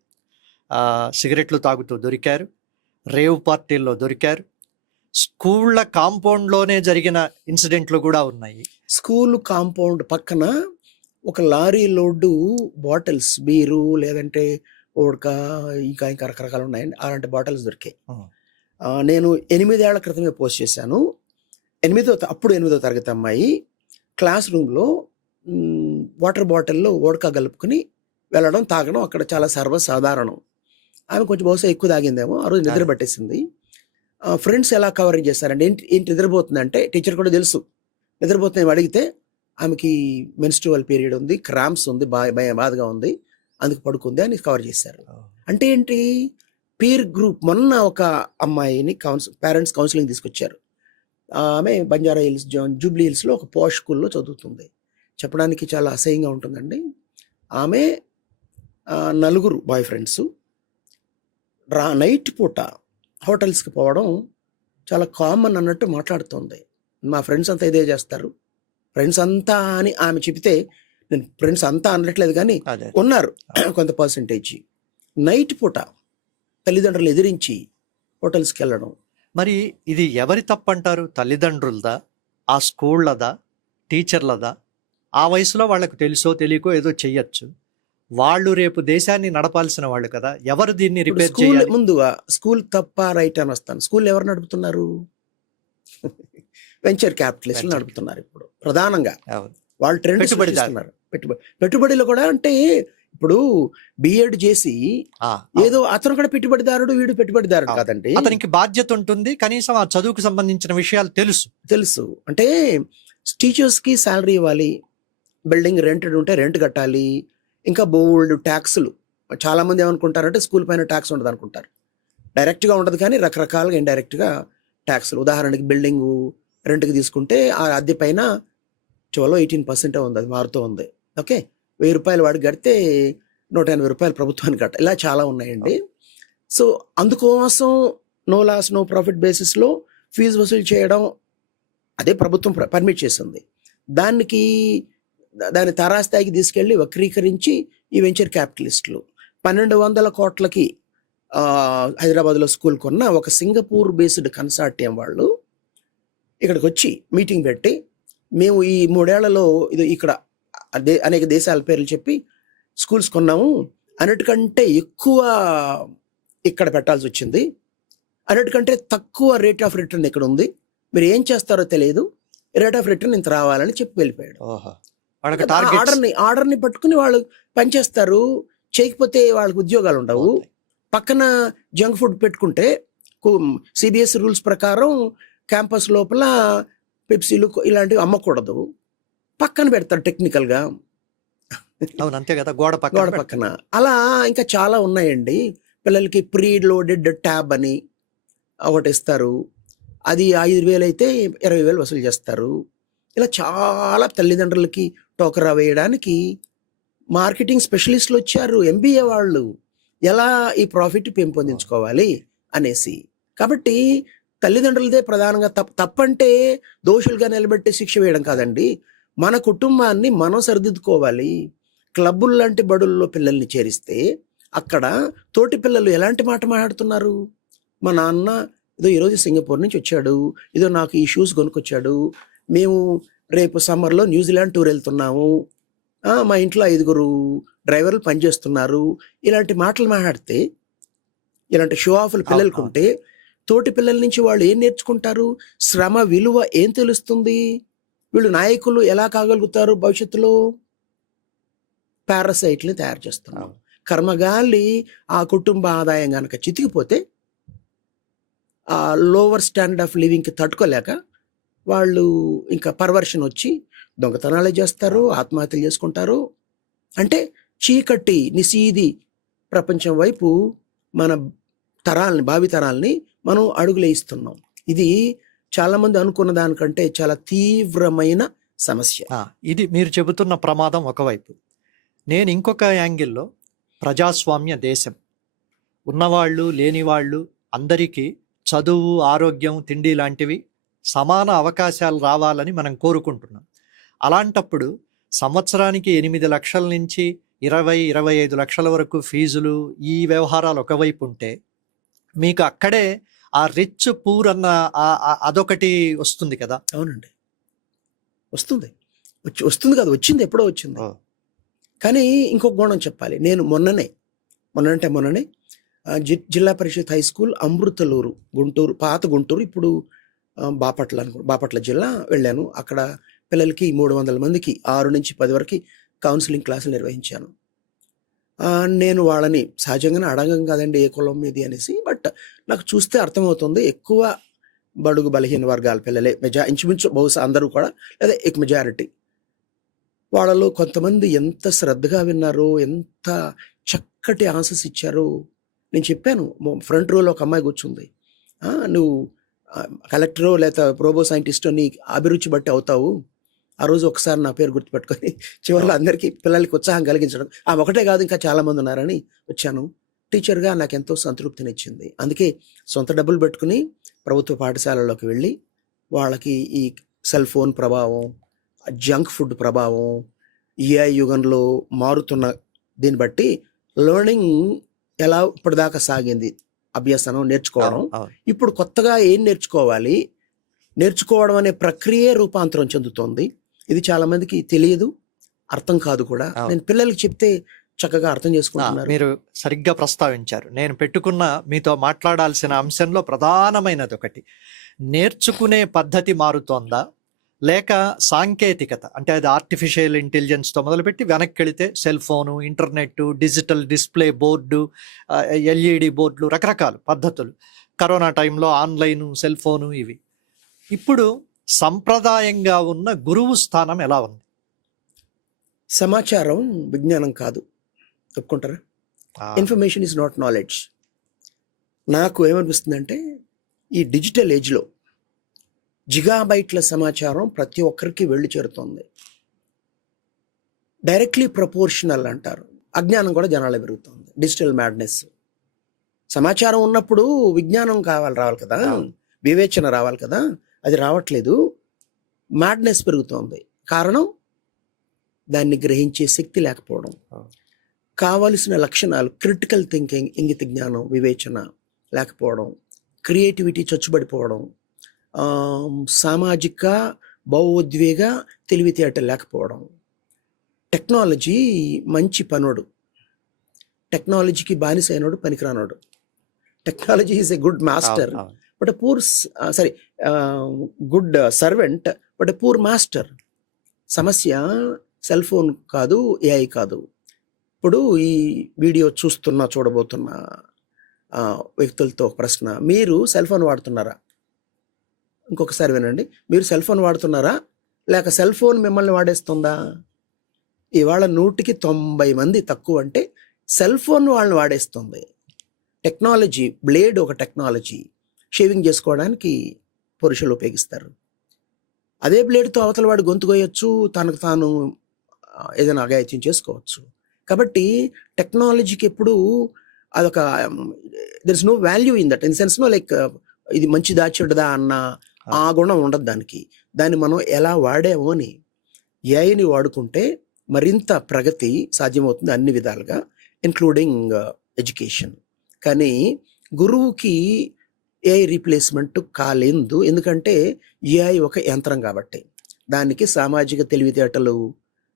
సిగరెట్లు తాగుతూ దొరికారు, రేవ్ పార్టీల్లో దొరికారు. స్కూళ్ళ కాంపౌండ్లోనే జరిగిన ఇన్సిడెంట్లు కూడా ఉన్నాయి. స్కూల్ కాంపౌండ్ పక్కన ఒక లారీ లోడ్డు బాటిల్స్, బీరు లేదంటే ఓడక, ఇంకా రకరకాలు ఉన్నాయండి, అలాంటి బాటిల్స్ దొరికాయి. నేను 8 ఏళ్ల క్రితమే పోస్ట్ చేశాను. అప్పుడు 8వ తరగతి అమ్మాయి క్లాస్ రూమ్లో వాటర్ బాటిల్లో ఓడక కలుపుకొని వెళ్ళడం, తాగడం అక్కడ చాలా సర్వసాధారణం. ఆమె కొంచెం బహుశా ఎక్కువ తాగిందేమో, ఆ రోజు నిద్ర పట్టేసింది. ఫ్రెండ్స్ ఎలా కవరింగ్ చేస్తారండి, ఏంటి నిద్రపోతుందంటే టీచర్ కూడా తెలుసు నిద్రపోతుంది. అడిగితే ఆమెకి మెన్స్ట్రువల్ పీరియడ్ ఉంది, క్రాంప్స్ ఉంది, బాధగా ఉంది, అందుకు పడుకుంది అని కవర్ చేశారు. అంటే ఏంటి, పీర్ గ్రూప్. మొన్న ఒక అమ్మాయిని పేరెంట్స్ కౌన్సిలింగ్ తీసుకొచ్చారు. ఆమె బంజారా హిల్స్, జూబ్లీ హిల్స్లో ఒక పోష్ స్కూల్లో చదువుతుంది. చెప్పడానికి చాలా అసహ్యంగా ఉంటుందండి. ఆమె 4 బాయ్ ఫ్రెండ్స్ నైట్ పూట హోటల్స్కి పోవడం చాలా కామన్ అన్నట్టు మాట్లాడుతుంది. మా ఫ్రెండ్స్ అంతా ఇదే చేస్తారు, ఫ్రెండ్స్ అంతా అని ఆమె చెబితే, నేను ఫ్రెండ్స్ అంతా అనట్లేదు కానీ ఉన్నారు కొంత పర్సంటేజ్. నైట్ పూట తల్లిదండ్రులు ఎదిరించి హోటల్స్కి వెళ్ళడం. మరి ఇది ఎవరి తప్పంటారు? తల్లిదండ్రులదా, ఆ స్కూళ్ళదా, టీచర్లదా? ఆ వయసులో వాళ్ళకు తెలుసో తెలియకో ఏదో చెయ్యొచ్చు. వాళ్ళు రేపు దేశాన్ని నడపాల్సిన వాళ్ళు కదా, ఎవరు దీన్ని రిపేర్ చేయాలి? ముందుగా స్కూల్ తప్ప రైట్ అని వస్తాను. స్కూల్ ఎవరు నడుపుతున్నారు? వెంచర్ క్యాపిటలిస్టులు నడుపుతున్నారు ఇప్పుడు ప్రధానంగా. వాళ్ళు ట్రెండ్ పెట్టుబడిదారు. పెట్టుబడిలో కూడా అంటే ఇప్పుడు బిఎడ్ చేసి ఏదో అతను కూడా పెట్టుబడిదారుడు, వీడు పెట్టుబడిదారుడు కాదండి. అతనికి బాధ్యత ఉంటుంది, కనీసం ఆ చదువుకు సంబంధించిన విషయాలు తెలుసు. అంటే టీచర్స్ కి శాలరీ ఇవ్వాలి, బిల్డింగ్ రెంటెడ్ ఉంటే రెంట్ కట్టాలి, ఇంకా బోల్డ్ ట్యాక్సులు. చాలా మంది ఏమనుకుంటారంటే స్కూల్ పైన ట్యాక్స్ ఉండదు అనుకుంటారు. డైరెక్ట్గా ఉండదు కానీ రకరకాలుగా ఇండైరెక్ట్గా ట్యాక్సులు. ఉదాహరణకి బిల్డింగు రెంట్కి తీసుకుంటే ఆ అద్దె పైన 18% ఉంది, అది మారుతూ ఉంది. ఓకే, 1000 రూపాయలు వాడికి కడితే 180 రూపాయలు ప్రభుత్వానికి కట్ట. ఇలా చాలా ఉన్నాయండి. సో అందుకోసం నో లాస్ నో ప్రాఫిట్ బేసిస్లో ఫీజు వసూలు చేయడం అదే ప్రభుత్వం పర్మిట్ చేసింది. దాని తారాస్థాయికి తీసుకెళ్లి వక్రీకరించి ఈ వెంచర్ క్యాపిటలిస్టులు 1200 కోట్లకి హైదరాబాద్లో స్కూల్ కొన్న ఒక సింగపూర్ బేస్డ్ కన్సార్టియం వాళ్ళు ఇక్కడికి వచ్చి మీటింగ్ పెట్టి, మేము ఈ 3 ఏళ్లలో ఇది ఇక్కడ అనేక దేశాల పేర్లు చెప్పి స్కూల్స్ కొన్నాము, అన్నిటికంటే ఎక్కువ ఇక్కడ పెట్టాల్సి వచ్చింది, అన్నిటికంటే తక్కువ రేట్ ఆఫ్ రిటర్న్ ఇక్కడ ఉంది, మీరు ఏం చేస్తారో తెలియదు, రేట్ ఆఫ్ రిటర్న్ ఇంత రావాలని చెప్పి వెళ్ళిపోయాడు. ఆర్డర్ని పట్టుకుని వాళ్ళు పనిచేస్తారు, చేయకపోతే వాళ్ళకి ఉద్యోగాలు ఉండవు. పక్కన జంక్ ఫుడ్ పెట్టుకుంటే సిబిఎస్ఈ రూల్స్ ప్రకారం క్యాంపస్ లోపల పెప్సీలు ఇలాంటివి అమ్మకూడదు, పక్కన పెడతారు టెక్నికల్గా. అంతే కదా, గోడ పక్కన. అలా ఇంకా చాలా ఉన్నాయండి. పిల్లలకి ప్రీ లోడెడ్ ట్యాబ్ అని ఒకటి ఇస్తారు, అది 5,000 అయితే 20,000 వసూలు చేస్తారు. ఇలా చాలా తల్లిదండ్రులకి టోకరా వేయడానికి మార్కెటింగ్ స్పెషలిస్టులు వచ్చారు, ఎంబీఏ వాళ్ళు, ఎలా ఈ ప్రాఫిట్ పెంపొందించుకోవాలి అనేసి. కాబట్టి తల్లిదండ్రులదే ప్రధానంగా తప్పంటే దోషులుగా నిలబెట్టి శిక్ష వేయడం కాదండి, మన కుటుంబాన్ని మనం సరిదిద్దుకోవాలి. క్లబ్బులు లాంటి బడుల్లో పిల్లల్ని చేరిస్తే అక్కడ తోటి పిల్లలు ఎలాంటి మాట మాట్లాడుతున్నారు? మా నాన్న ఏదో ఈరోజు సింగపూర్ నుంచి వచ్చాడు, ఏదో నాకు ఈ షూస్ కొనుక్కొచ్చాడు, మేము రేపు సమ్మర్లో న్యూజిలాండ్ టూర్ వెళ్తున్నాము, మా ఇంట్లో 5 డ్రైవర్లు పనిచేస్తున్నారు, ఇలాంటి మాటలు మాట్లాడితే, ఇలాంటి షో ఆఫ్లు పిల్లలకు ఉంటే తోటి పిల్లల నుంచి వాళ్ళు ఏం నేర్చుకుంటారు? శ్రమ విలువ ఏం తెలుస్తుంది? వీళ్ళు నాయకులు ఎలా కాగలుగుతారు భవిష్యత్తులో? పారాసైట్ని తయారు చేస్తున్నాం. కర్మగాలి ఆ కుటుంబ ఆదాయం కనుక చితికిపోతే ఆ లోవర్ స్టాండర్డ్ ఆఫ్ లివింగ్కి తట్టుకోలేక వాళ్ళు ఇంకా పర్వర్షన్ వచ్చి దొంగతనాలే చేస్తారు, ఆత్మహత్యలు చేసుకుంటారు. అంటే చీకటి నిశీది ప్రపంచం వైపు మన తరాలని, భావి తరాలని మనం అడుగులేయిస్తున్నాం. ఇది చాలామంది అనుకున్న దానికంటే చాలా తీవ్రమైన సమస్య. ఇది మీరు చెబుతున్న ప్రమాదం ఒకవైపు. నేను ఇంకొక యాంగిల్లో ప్రజాస్వామ్య దేశం, ఉన్నవాళ్ళు లేనివాళ్ళు అందరికీ చదువు, ఆరోగ్యం, తిండి లాంటివి సమాన అవకాశాలు రావాలని మనం కోరుకుంటున్నాం. అలాంటప్పుడు సంవత్సరానికి 8 లక్షల నుంచి 20-25 లక్షల వరకు ఫీజులు, ఈ వ్యవహారాలు ఒకవైపు ఉంటే, మీకు అక్కడే ఆ రిచ్ పూర్ అన్న అదొకటి వస్తుంది కదా. అవునండి, వస్తుంది కదా, వచ్చింది, ఎప్పుడో వచ్చింది. కానీ ఇంకొక గుణం చెప్పాలి. నేను మొన్ననే జిల్లా పరిషత్ హై స్కూల్ అమృతలూరు, గుంటూరు, పాత గుంటూరు, ఇప్పుడు బాపట్ల జిల్లా వెళ్ళాను. అక్కడ పిల్లలకి 300 మందికి 6 నుంచి 10 వరకు కౌన్సిలింగ్ క్లాసులు నిర్వహించాను. నేను వాళ్ళని సహజంగానే అడగం కాదండి ఏ కులం మీది అనేసి, బట్ నాకు చూస్తే అర్థమవుతుంది ఎక్కువ బడుగు బలహీన వర్గాల పిల్లలే, ఇంచుమించు బహుశా అందరూ కూడా, లేదా మెజారిటీ. వాళ్ళలో కొంతమంది ఎంత శ్రద్ధగా విన్నారో, ఎంత చక్కటి ఆన్సర్స్ ఇచ్చారో. నేను చెప్పాను, ఫ్రంట్ రోలో ఒక అమ్మాయి కూర్చుంది, నువ్వు కలెక్టరో లేదా ప్రోబో సైంటిస్టో నీ అభిరుచి బట్టి అవుతావు, ఆ రోజు ఒకసారి నా పేరు గుర్తుపెట్టుకొని చివరిలో అందరికీ పిల్లలకి ఉత్సాహం కలిగించడం. ఒకటే కాదు, ఇంకా చాలామంది ఉన్నారని వచ్చాను. టీచర్గా నాకు ఎంతో సంతృప్తినిచ్చింది. అందుకే సొంత డబ్బులు పెట్టుకుని ప్రభుత్వ పాఠశాలలోకి వెళ్ళి వాళ్ళకి ఈ సెల్ ఫోన్ ప్రభావం, జంక్ ఫుడ్ ప్రభావం, ఏఐ యుగంలో మారుతున్న దీన్ని బట్టి లెర్నింగ్ ఎలా ఇప్పటిదాకా సాగింది, అభ్యసనం, నేర్చుకోవడం, ఇప్పుడు కొత్తగా ఏం నేర్చుకోవడం అనే ప్రక్రియే రూపాంతరం చెందుతోంది. ఇది చాలా మందికి తెలియదు, అర్థం కాదు కూడా. నేను పిల్లలకి చెప్తే చక్కగా అర్థం చేసుకుంటున్నారు. మీరు సరిగ్గా ప్రస్తావించారు. నేను పెట్టుకున్న మీతో మాట్లాడాల్సిన అంశంలో ప్రధానమైనది ఒకటి, నేర్చుకునే పద్ధతి మారుతోందా లేక సాంకేతికత, అంటే అది ఆర్టిఫిషియల్ ఇంటెలిజెన్స్తో మొదలుపెట్టి వెనక్కి వెళితే cell phone, internet, digital display board, LED బోర్డులు, రకరకాల పద్ధతులు, కరోనా టైంలో ఆన్లైను, సెల్ ఫోను, ఇవి. ఇప్పుడు సంప్రదాయంగా ఉన్న గురువు స్థానం ఎలా ఉంది? సమాచారం విజ్ఞానం కాదు, ఒప్పుకుంటారా? Information is not knowledge. నాకు ఏమనిపిస్తుందంటే ఈ డిజిటల్ ఏజ్లో జిగాబైట్ల సమాచారం ప్రతి ఒక్కరికి వెళ్ళి చేరుతుంది. డైరెక్ట్లీ ప్రపోర్షనల్ అంటారు. అజ్ఞానం కూడా జనాలు పెరుగుతుంది, డిజిటల్ మ్యాడ్నెస్. సమాచారం ఉన్నప్పుడు విజ్ఞానం రావాలి కదా, వివేచన రావాలి కదా, అది రావట్లేదు. మ్యాడ్నెస్ పెరుగుతోంది. కారణం దాన్ని గ్రహించే శక్తి లేకపోవడం, కావలసిన లక్షణాలు, క్రిటికల్ థింకింగ్, ఇంగిత జ్ఞానం, వివేచన లేకపోవడం, క్రియేటివిటీ చచ్చుబడిపోవడం, సామాజిక భావోద్వేగ తెలివితేట లేకపోవడం. టెక్నాలజీ మంచి పనుడు, టెక్నాలజీకి బానిసైనడు పనికిరానోడు. Technology is a good master but a poor good servant but a poor master. సమస్య సెల్ ఫోన్ కాదు, ఏఐ కాదు. ఇప్పుడు ఈ వీడియో చూడబోతున్న వ్యక్తులతో ప్రశ్న, మీరు సెల్ ఫోన్ వాడుతున్నారా? ఇంకొకసారి వినండి, మీరు సెల్ ఫోన్ వాడుతున్నారా లేక సెల్ ఫోన్ మిమ్మల్ని వాడేస్తుందా? ఇవాళ 100కి 90 మంది తక్కువ అంటే సెల్ ఫోన్ వాళ్ళని వాడేస్తుంది. టెక్నాలజీ, బ్లేడ్ ఒక టెక్నాలజీ, షేవింగ్ చేసుకోవడానికి పురుషులు ఉపయోగిస్తారు. అదే బ్లేడ్తో అవతల వాడు గొంతు కోయొచ్చు, తనకు తాను ఏదైనా అఘాయిత్యం చేసుకోవచ్చు. కాబట్టి టెక్నాలజీకి ఎప్పుడు అదొక there is no value in that, in sense no like ఇది మంచిదా చెడుదా అన్న ఆ గుణం ఉండదు దానికి. దాన్ని మనం ఎలా వాడామో అని. ఏఐని వాడుకుంటే మరింత ప్రగతి సాధ్యమవుతుంది అన్ని విధాలుగా, ఇంక్లూడింగ్ ఎడ్యుకేషన్. కానీ గురువుకి ఏఐ రీప్లేస్మెంట్ కాలేదు, ఎందుకంటే ఏఐ ఒక యంత్రం కాబట్టి, దానికి సామాజిక తెలివితేటలు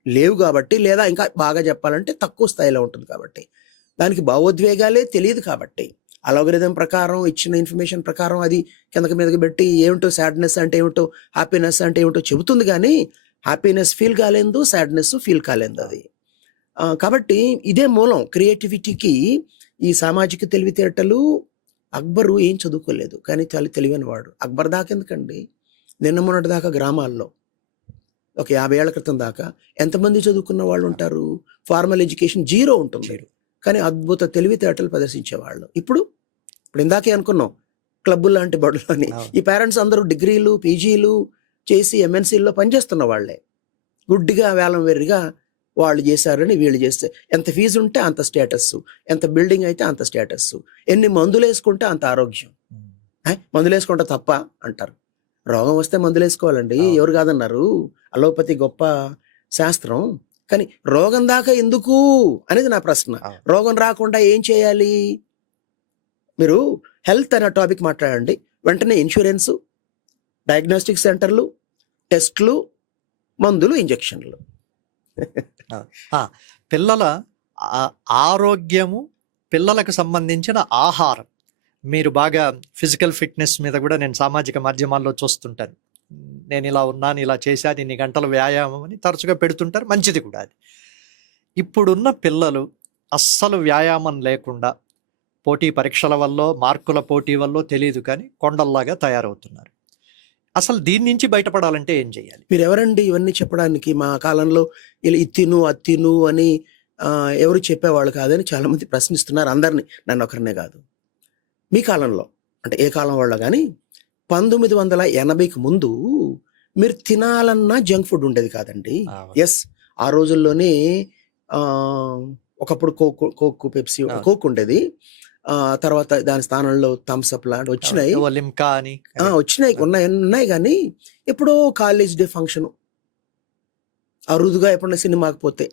లేవు కాబట్టి, లేదా ఇంకా బాగా చెప్పాలంటే తక్కువ స్థాయిలో ఉంటుంది కాబట్టి, దానికి భావోద్వేగాలే తెలియదు కాబట్టి, అల్గోరిథం ప్రకారం ఇచ్చిన ఇన్ఫర్మేషన్ ప్రకారం అది కిందకి మీదకి పెట్టి ఏమిటో సాడ్నెస్ అంటే ఏమిటో, హ్యాపీనెస్ అంటే ఏమిటో చెబుతుంది, కానీ హ్యాపీనెస్ ఫీల్ కాలేదు, సాడ్నెస్ ఫీల్ కాలేదు అది. కాబట్టి ఇదే మూలం క్రియేటివిటీకి. ఈ సామాజిక తెలివితేటలు అక్బరు ఏం చదువుకోలేదు, కానీ చాలా తెలివైన వాడు. అక్బర్ దాకా ఎందుకండి, నిన్న మొన్నటి దాకా గ్రామాల్లో ఒక 50 ఏళ్ల క్రితం దాకా ఎంతమంది చదువుకున్న వాళ్ళు ఉంటారు? ఫార్మల్ ఎడ్యుకేషన్ జీరో ఉంటుంది, కానీ అద్భుత తెలివితేటలు ప్రదర్శించేవాళ్ళు. ఇప్పుడు ఇందాకే అనుకున్నాం క్లబ్బులు లాంటి బడులని, ఈ పేరెంట్స్ అందరూ డిగ్రీలు పీజీలు చేసి ఎంఎన్సీల్లో పనిచేస్తున్న వాళ్ళే. గుడ్డిగా వేలం వెర్రిగా వాళ్ళు చేశారని వీళ్ళు చేస్తే, ఎంత ఫీజు ఉంటే అంత స్టేటస్, ఎంత బిల్డింగ్ అయితే అంత స్టేటస్, ఎన్ని మందులు వేసుకుంటే అంత ఆరోగ్యం. మందులు వేసుకుంటే తప్ప అంటారు. రోగం వస్తే మందులు వేసుకోవాలండి, ఎవరు కాదన్నారు. అలోపతి గొప్ప శాస్త్రం, కానీ రోగం దాకా ఎందుకు అనేది నా ప్రశ్న. రోగం రాకుండా ఏం చేయాలి? మీరు హెల్త్ అనే టాపిక్ మాట్లాడండి, వెంటనే ఇన్సూరెన్సు, డయాగ్నోస్టిక్ సెంటర్లు, టెస్ట్లు, మందులు, ఇంజెక్షన్లు. పిల్లల ఆరోగ్యము, పిల్లలకు సంబంధించిన ఆహారం, మీరు బాగా ఫిజికల్ ఫిట్నెస్ మీద కూడా నేను సామాజిక మాధ్యమాల్లో చూస్తుంటాను. నేను ఇలా ఉన్నాను, ఇలా చేశాను, ఇన్ని గంటల వ్యాయామం అని తరచుగా పెడుతుంటారు, మంచిది కూడా అది. ఇప్పుడున్న పిల్లలు అస్సలు వ్యాయామం లేకుండా పోటీ పరీక్షల వల్ల, మార్కుల పోటీ వల్ల తెలియదు కానీ కొండల్లాగా తయారవుతున్నారు. అసలు దీని నుంచి బయటపడాలంటే ఏం చేయాలి? మీరు ఎవరండి ఇవన్నీ చెప్పడానికి? మా కాలంలో ఇలా ఇత్తిను అత్తిను అని ఎవరు చెప్పేవాళ్ళు కాదని చాలా మంది ప్రశ్నిస్తున్నారు అందరినీ, నన్ను ఒకరినే కాదు. మీ కాలంలో అంటే ఏ కాలం వాళ్ళ కానీ 1980కి ముందు మీరు తినాలన్నా జంక్ ఫుడ్ ఉండేది కాదండి. ఎస్, ఆ రోజుల్లోనే ఒకప్పుడు కోక్ పెప్సీ, కోక్ ఉండేది. తర్వాత దాని స్థానంలో థమ్స్అప్ లాంటి వచ్చినాయి, ఉన్నాయి. కానీ ఎప్పుడో కాలేజ్ డే ఫంక్షన్, అరుదుగా ఎప్పుడన్నా సినిమాకి పోతే,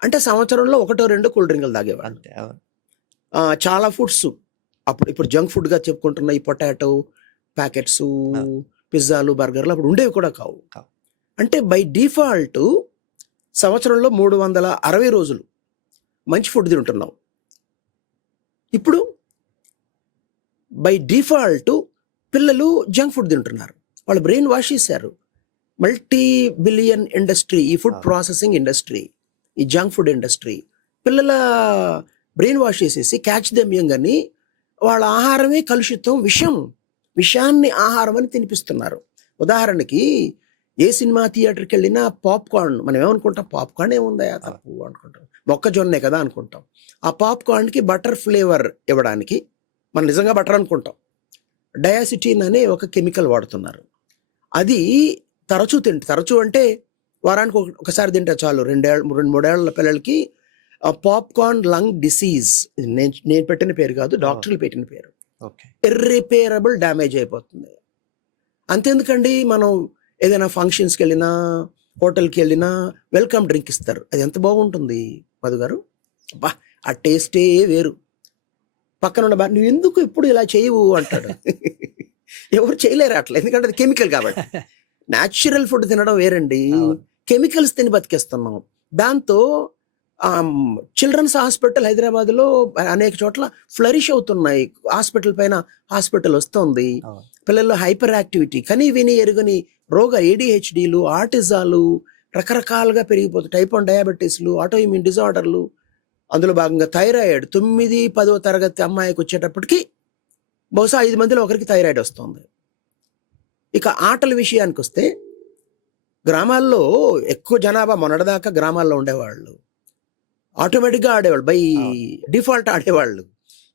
అంటే సంవత్సరంలో 1-2 కూల్ డ్రింకులు తాగేవాళ్ళు. చాలా ఫుడ్స్ అప్పుడు, ఇప్పుడు జంక్ ఫుడ్గా చెప్పుకుంటున్న ఈ పొటాటో ప్యాకెట్స్, పిజ్జాలు, బర్గర్లు అప్పుడు ఉండేవి కూడా కావు. అంటే బై డిఫాల్ట్ సంవత్సరంలో 360 రోజులు మంచి ఫుడ్ తింటున్నాం. ఇప్పుడు బై డిఫాల్ట్ పిల్లలు జంక్ ఫుడ్ తింటున్నారు. వాళ్ళు బ్రెయిన్ వాష్ చేశారు. మల్టీ బిలియన్ ఇండస్ట్రీ ఈ ఫుడ్ ప్రాసెసింగ్ ఇండస్ట్రీ, ఈ జంక్ ఫుడ్ ఇండస్ట్రీ పిల్లల బ్రెయిన్ వాష్ చేసేసి క్యాచ్ దెమ్ యంగ్ అని వాళ్ళ ఆహారమే కలుషితం, విషాన్ని ఆహారం అని తినిపిస్తున్నారు. ఉదాహరణకి ఏ సినిమా థియేటర్కి వెళ్ళినా పాప్కార్న్, మనం ఏమనుకుంటాం, పాప్కార్న్ ఏముందా తప్పు అనుకుంటాం, మొక్కజొన్నే కదా అనుకుంటాం. ఆ పాప్కార్న్కి బటర్ ఫ్లేవర్ ఇవ్వడానికి మనం నిజంగా బటర్ అనుకుంటాం, డయాసిటీన్ అనే ఒక కెమికల్ వాడుతున్నారు. అది తరచూ అంటే వారానికి ఒకసారి తింటే చాలు. 2-3 ఏళ్ల పిల్లలకి పాప్కార్న్ లంగ్ డిసీజ్, నేను పెట్టిన పేరు కాదు, డాక్టర్లు పెట్టిన పేరు. ఇర్రిపేరబుల్ డ్యామేజ్ అయిపోతుంది. అంతెందుకండి, మనం ఏదైనా ఫంక్షన్స్కి వెళ్ళినా, హోటల్కి వెళ్ళినా వెల్కమ్ డ్రింక్ ఇస్తారు. అది ఎంత బాగుంటుంది మధు గారు, బా ఆ టేస్టే వేరు. పక్కన ఉన్న నువ్వు ఎందుకు ఇప్పుడు ఇలా చేయవు అంటాడు. ఎవరు చేయలేరు అట్లా, ఎందుకంటే అది కెమికల్ కాబట్టి. న్యాచురల్ ఫుడ్ తినడం వేరండి, కెమికల్స్ తిని బతికేస్తున్నాం. దాంతో చిల్డ్రన్స్ హాస్పిటల్ హైదరాబాద్లో అనేక చోట్ల ఫ్లరిష్ అవుతున్నాయి. హాస్పిటల్ పైన హాస్పిటల్ వస్తుంది. పిల్లల్లో హైపర్ యాక్టివిటీ, కని విని ఎరుగని రోగాలు, ADHDలు, ఆటిజాలు రకరకాలుగా పెరిగిపోతాయి. టైప్ 1 డయాబెటీస్లు, ఆటో ఇమ్యూన్ డిజార్డర్లు, అందులో భాగంగా థైరాయిడ్. 9-10వ తరగతి అమ్మాయికి వచ్చేటప్పటికి బహుశా 5 మందిలో ఒకరికి థైరాయిడ్ వస్తుంది. ఇక ఆటల విషయానికి వస్తే, గ్రామాల్లో ఎక్కువ జనాభా మొన్నటిదాకా గ్రామాల్లో ఉండేవాళ్ళు, ఆటోమేటిక్గా ఆడేవాళ్ళు, బై డిఫాల్ట్ ఆడేవాళ్ళు.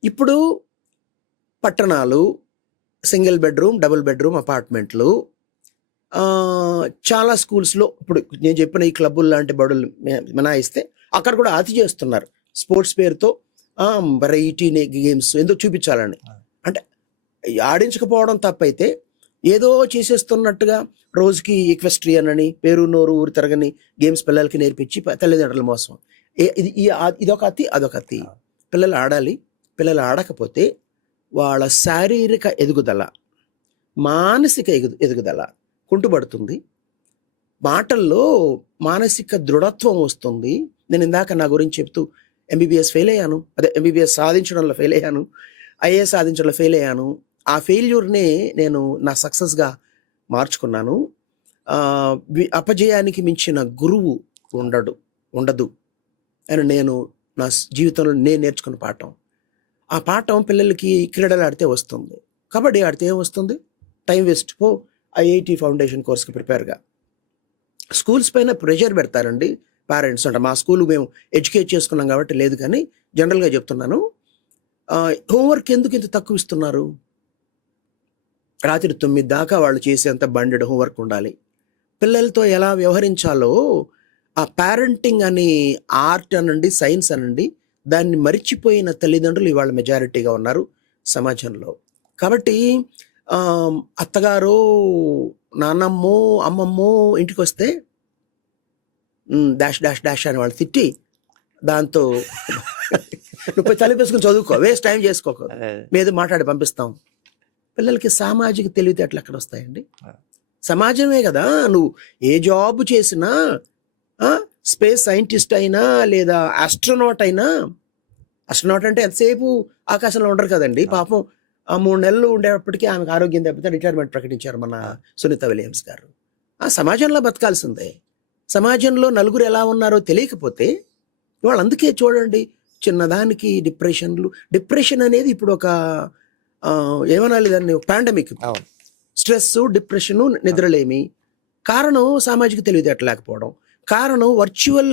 ఇప్పుడు పట్టణాలు, సింగిల్ బెడ్రూమ్, డబుల్ బెడ్రూమ్ అపార్ట్మెంట్లు, చాలా స్కూల్స్లో ఇప్పుడు నేను చెప్పిన ఈ క్లబ్బులు లాంటి బడులు మినాయిస్తే అక్కడ కూడా అతి చేస్తున్నారు. స్పోర్ట్స్ పేరుతో వెరైటీ గేమ్స్ ఎందుకు చూపించాలని. అంటే ఆడించకపోవడం తప్పైతే ఏదో చేసేస్తున్నట్టుగా రోజుకి ఈక్వెస్ట్రియన్ అని పేరు నోరు ఊరు తిరగని గేమ్స్ పిల్లలకి నేర్పించి తల్లిదండ్రుల మోసం. ఇదొక అతి, అదొక అతి. పిల్లలు ఆడాలి. పిల్లలు ఆడకపోతే వాళ్ళ శారీరక ఎదుగుదల, మానసిక ఎదుగుదల కుంటుపడుతుంది. మాటల్లో మానసిక దృఢత్వం వస్తుంది. నేను ఇందాక నా గురించి చెప్తూ ఎంబీబీఎస్ ఫెయిల్ అయ్యాను, ఎంబీబీఎస్ సాధించడంలో ఫెయిల్ అయ్యాను, ఐఏఎస్ సాధించడంలో ఫెయిల్ అయ్యాను. ఆ ఫెయిల్యూర్నే నేను నా సక్సెస్గా మార్చుకున్నాను. అపజయానికి మించిన గురువు ఉండదు అని నేను నా జీవితంలో నేను నేర్చుకున్న పాఠం. ఆ పాఠం పిల్లలకి క్రీడలు ఆడితే వస్తుంది, కబడ్డీ ఆడితే ఏం వస్తుంది? Time waste. ఐఐటి ఫౌండేషన్ కోర్స్కి ప్రిపేర్గా. స్కూల్స్ పైన ప్రెషర్ పెడతారండి పేరెంట్స్. అంటే మా స్కూల్ మేము ఎడ్యుకేట్ చేసుకున్నాం కాబట్టి లేదు, కానీ జనరల్గా చెప్తున్నాను. హోంవర్క్ ఎందుకు ఇంత తక్కువ ఇస్తున్నారు? రాత్రి 9 దాకా వాళ్ళు చేసేంత బండెడ్ హోంవర్క్ ఉండాలి. పిల్లలతో ఎలా వ్యవహరించాలో ఆ పేరెంటింగ్ అని ఆర్ట్ అనండి, సైన్స్ అనండి, దాన్ని మరిచిపోయిన తల్లిదండ్రులు ఇవాళ మెజారిటీగా ఉన్నారు సమాజంలో. కాబట్టి అత్తగారు, నాన్నమ్మో, అమ్మమ్మో ఇంటికి వస్తే డాష్ డాష్ డాష్ అని వాళ్ళు తిట్టి, దాంతో నువ్వు తలపేసుకుని చదువుకో, వేస్ట్ టైం చేసుకోకు, మీద మాట్లాడి పంపిస్తాం. పిల్లలకి సామాజిక తెలివితేటలు ఎక్కడ వస్తాయండి? సమాజమే కదా. నువ్వు ఏ జాబ్ చేసినా, స్పేస్ సైంటిస్ట్ అయినా లేదా ఆస్ట్రోనాట్ అయినా, ఆస్ట్రోనాట్ అంటే ఎంతసేపు ఆకాశంలో ఉండరు కదండి పాపం. 3 నెలలు ఉండేటప్పటికీ ఆమెకు ఆరోగ్యం దెబ్బతో రిటైర్మెంట్ ప్రకటించారు మన సునీత విలియమ్స్ గారు. ఆ సమాజంలో బతకాల్సిందే. సమాజంలో నలుగురు ఎలా ఉన్నారో తెలియకపోతే వాళ్ళు, అందుకే చూడండి చిన్నదానికి డిప్రెషన్ అనేది ఇప్పుడు ఒక ఏమనాలి దాన్ని, పాండమిక్. స్ట్రెస్, డిప్రెషను, నిద్రలేమి. కారణం సామాజిక తెలివితేటలేకపోవడం. కారణం వర్చువల్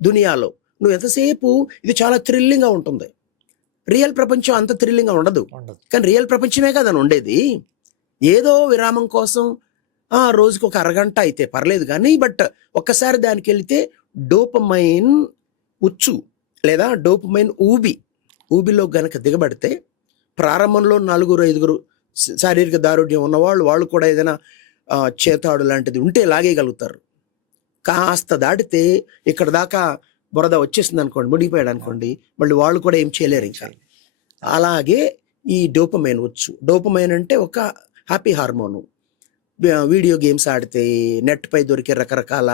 దునియాలో నువ్వు ఎంతసేపు, ఇది చాలా థ్రిల్లింగ్గా ఉంటుంది. రియల్ ప్రపంచం అంత థ్రిల్లింగ్గా ఉండదు. కానీ రియల్ ప్రపంచమే కదా ఉండేది. ఏదో విరామం కోసం రోజుకి ఒక అరగంట అయితే పర్లేదు కానీ, బట్ ఒక్కసారి దానికి వెళితే డోపమైన్ ఉచ్చు లేదా డోపమైన్ ఊబిలో గనక దిగబడితే, ప్రారంభంలో 4-5 శారీరక దారుఢ్యం ఉన్నవాళ్ళు, వాళ్ళు కూడా ఏదైనా చేతాడు లాంటిది ఉంటే లాగేయగలుగుతారు. కాస్త దాటితే ఇక్కడ దాకా బురద వచ్చేసింది అనుకోండి, ముడిగిపోయాడు అనుకోండి, మళ్ళీ వాళ్ళు కూడా ఏం చేయలేరు ఇంకా. అలాగే ఈ డోపమైన్ వచ్చు. డోపమైన్ అంటే ఒక హ్యాపీ హార్మోను. వీడియో గేమ్స్ ఆడితే, నెట్పై దొరికే రకరకాల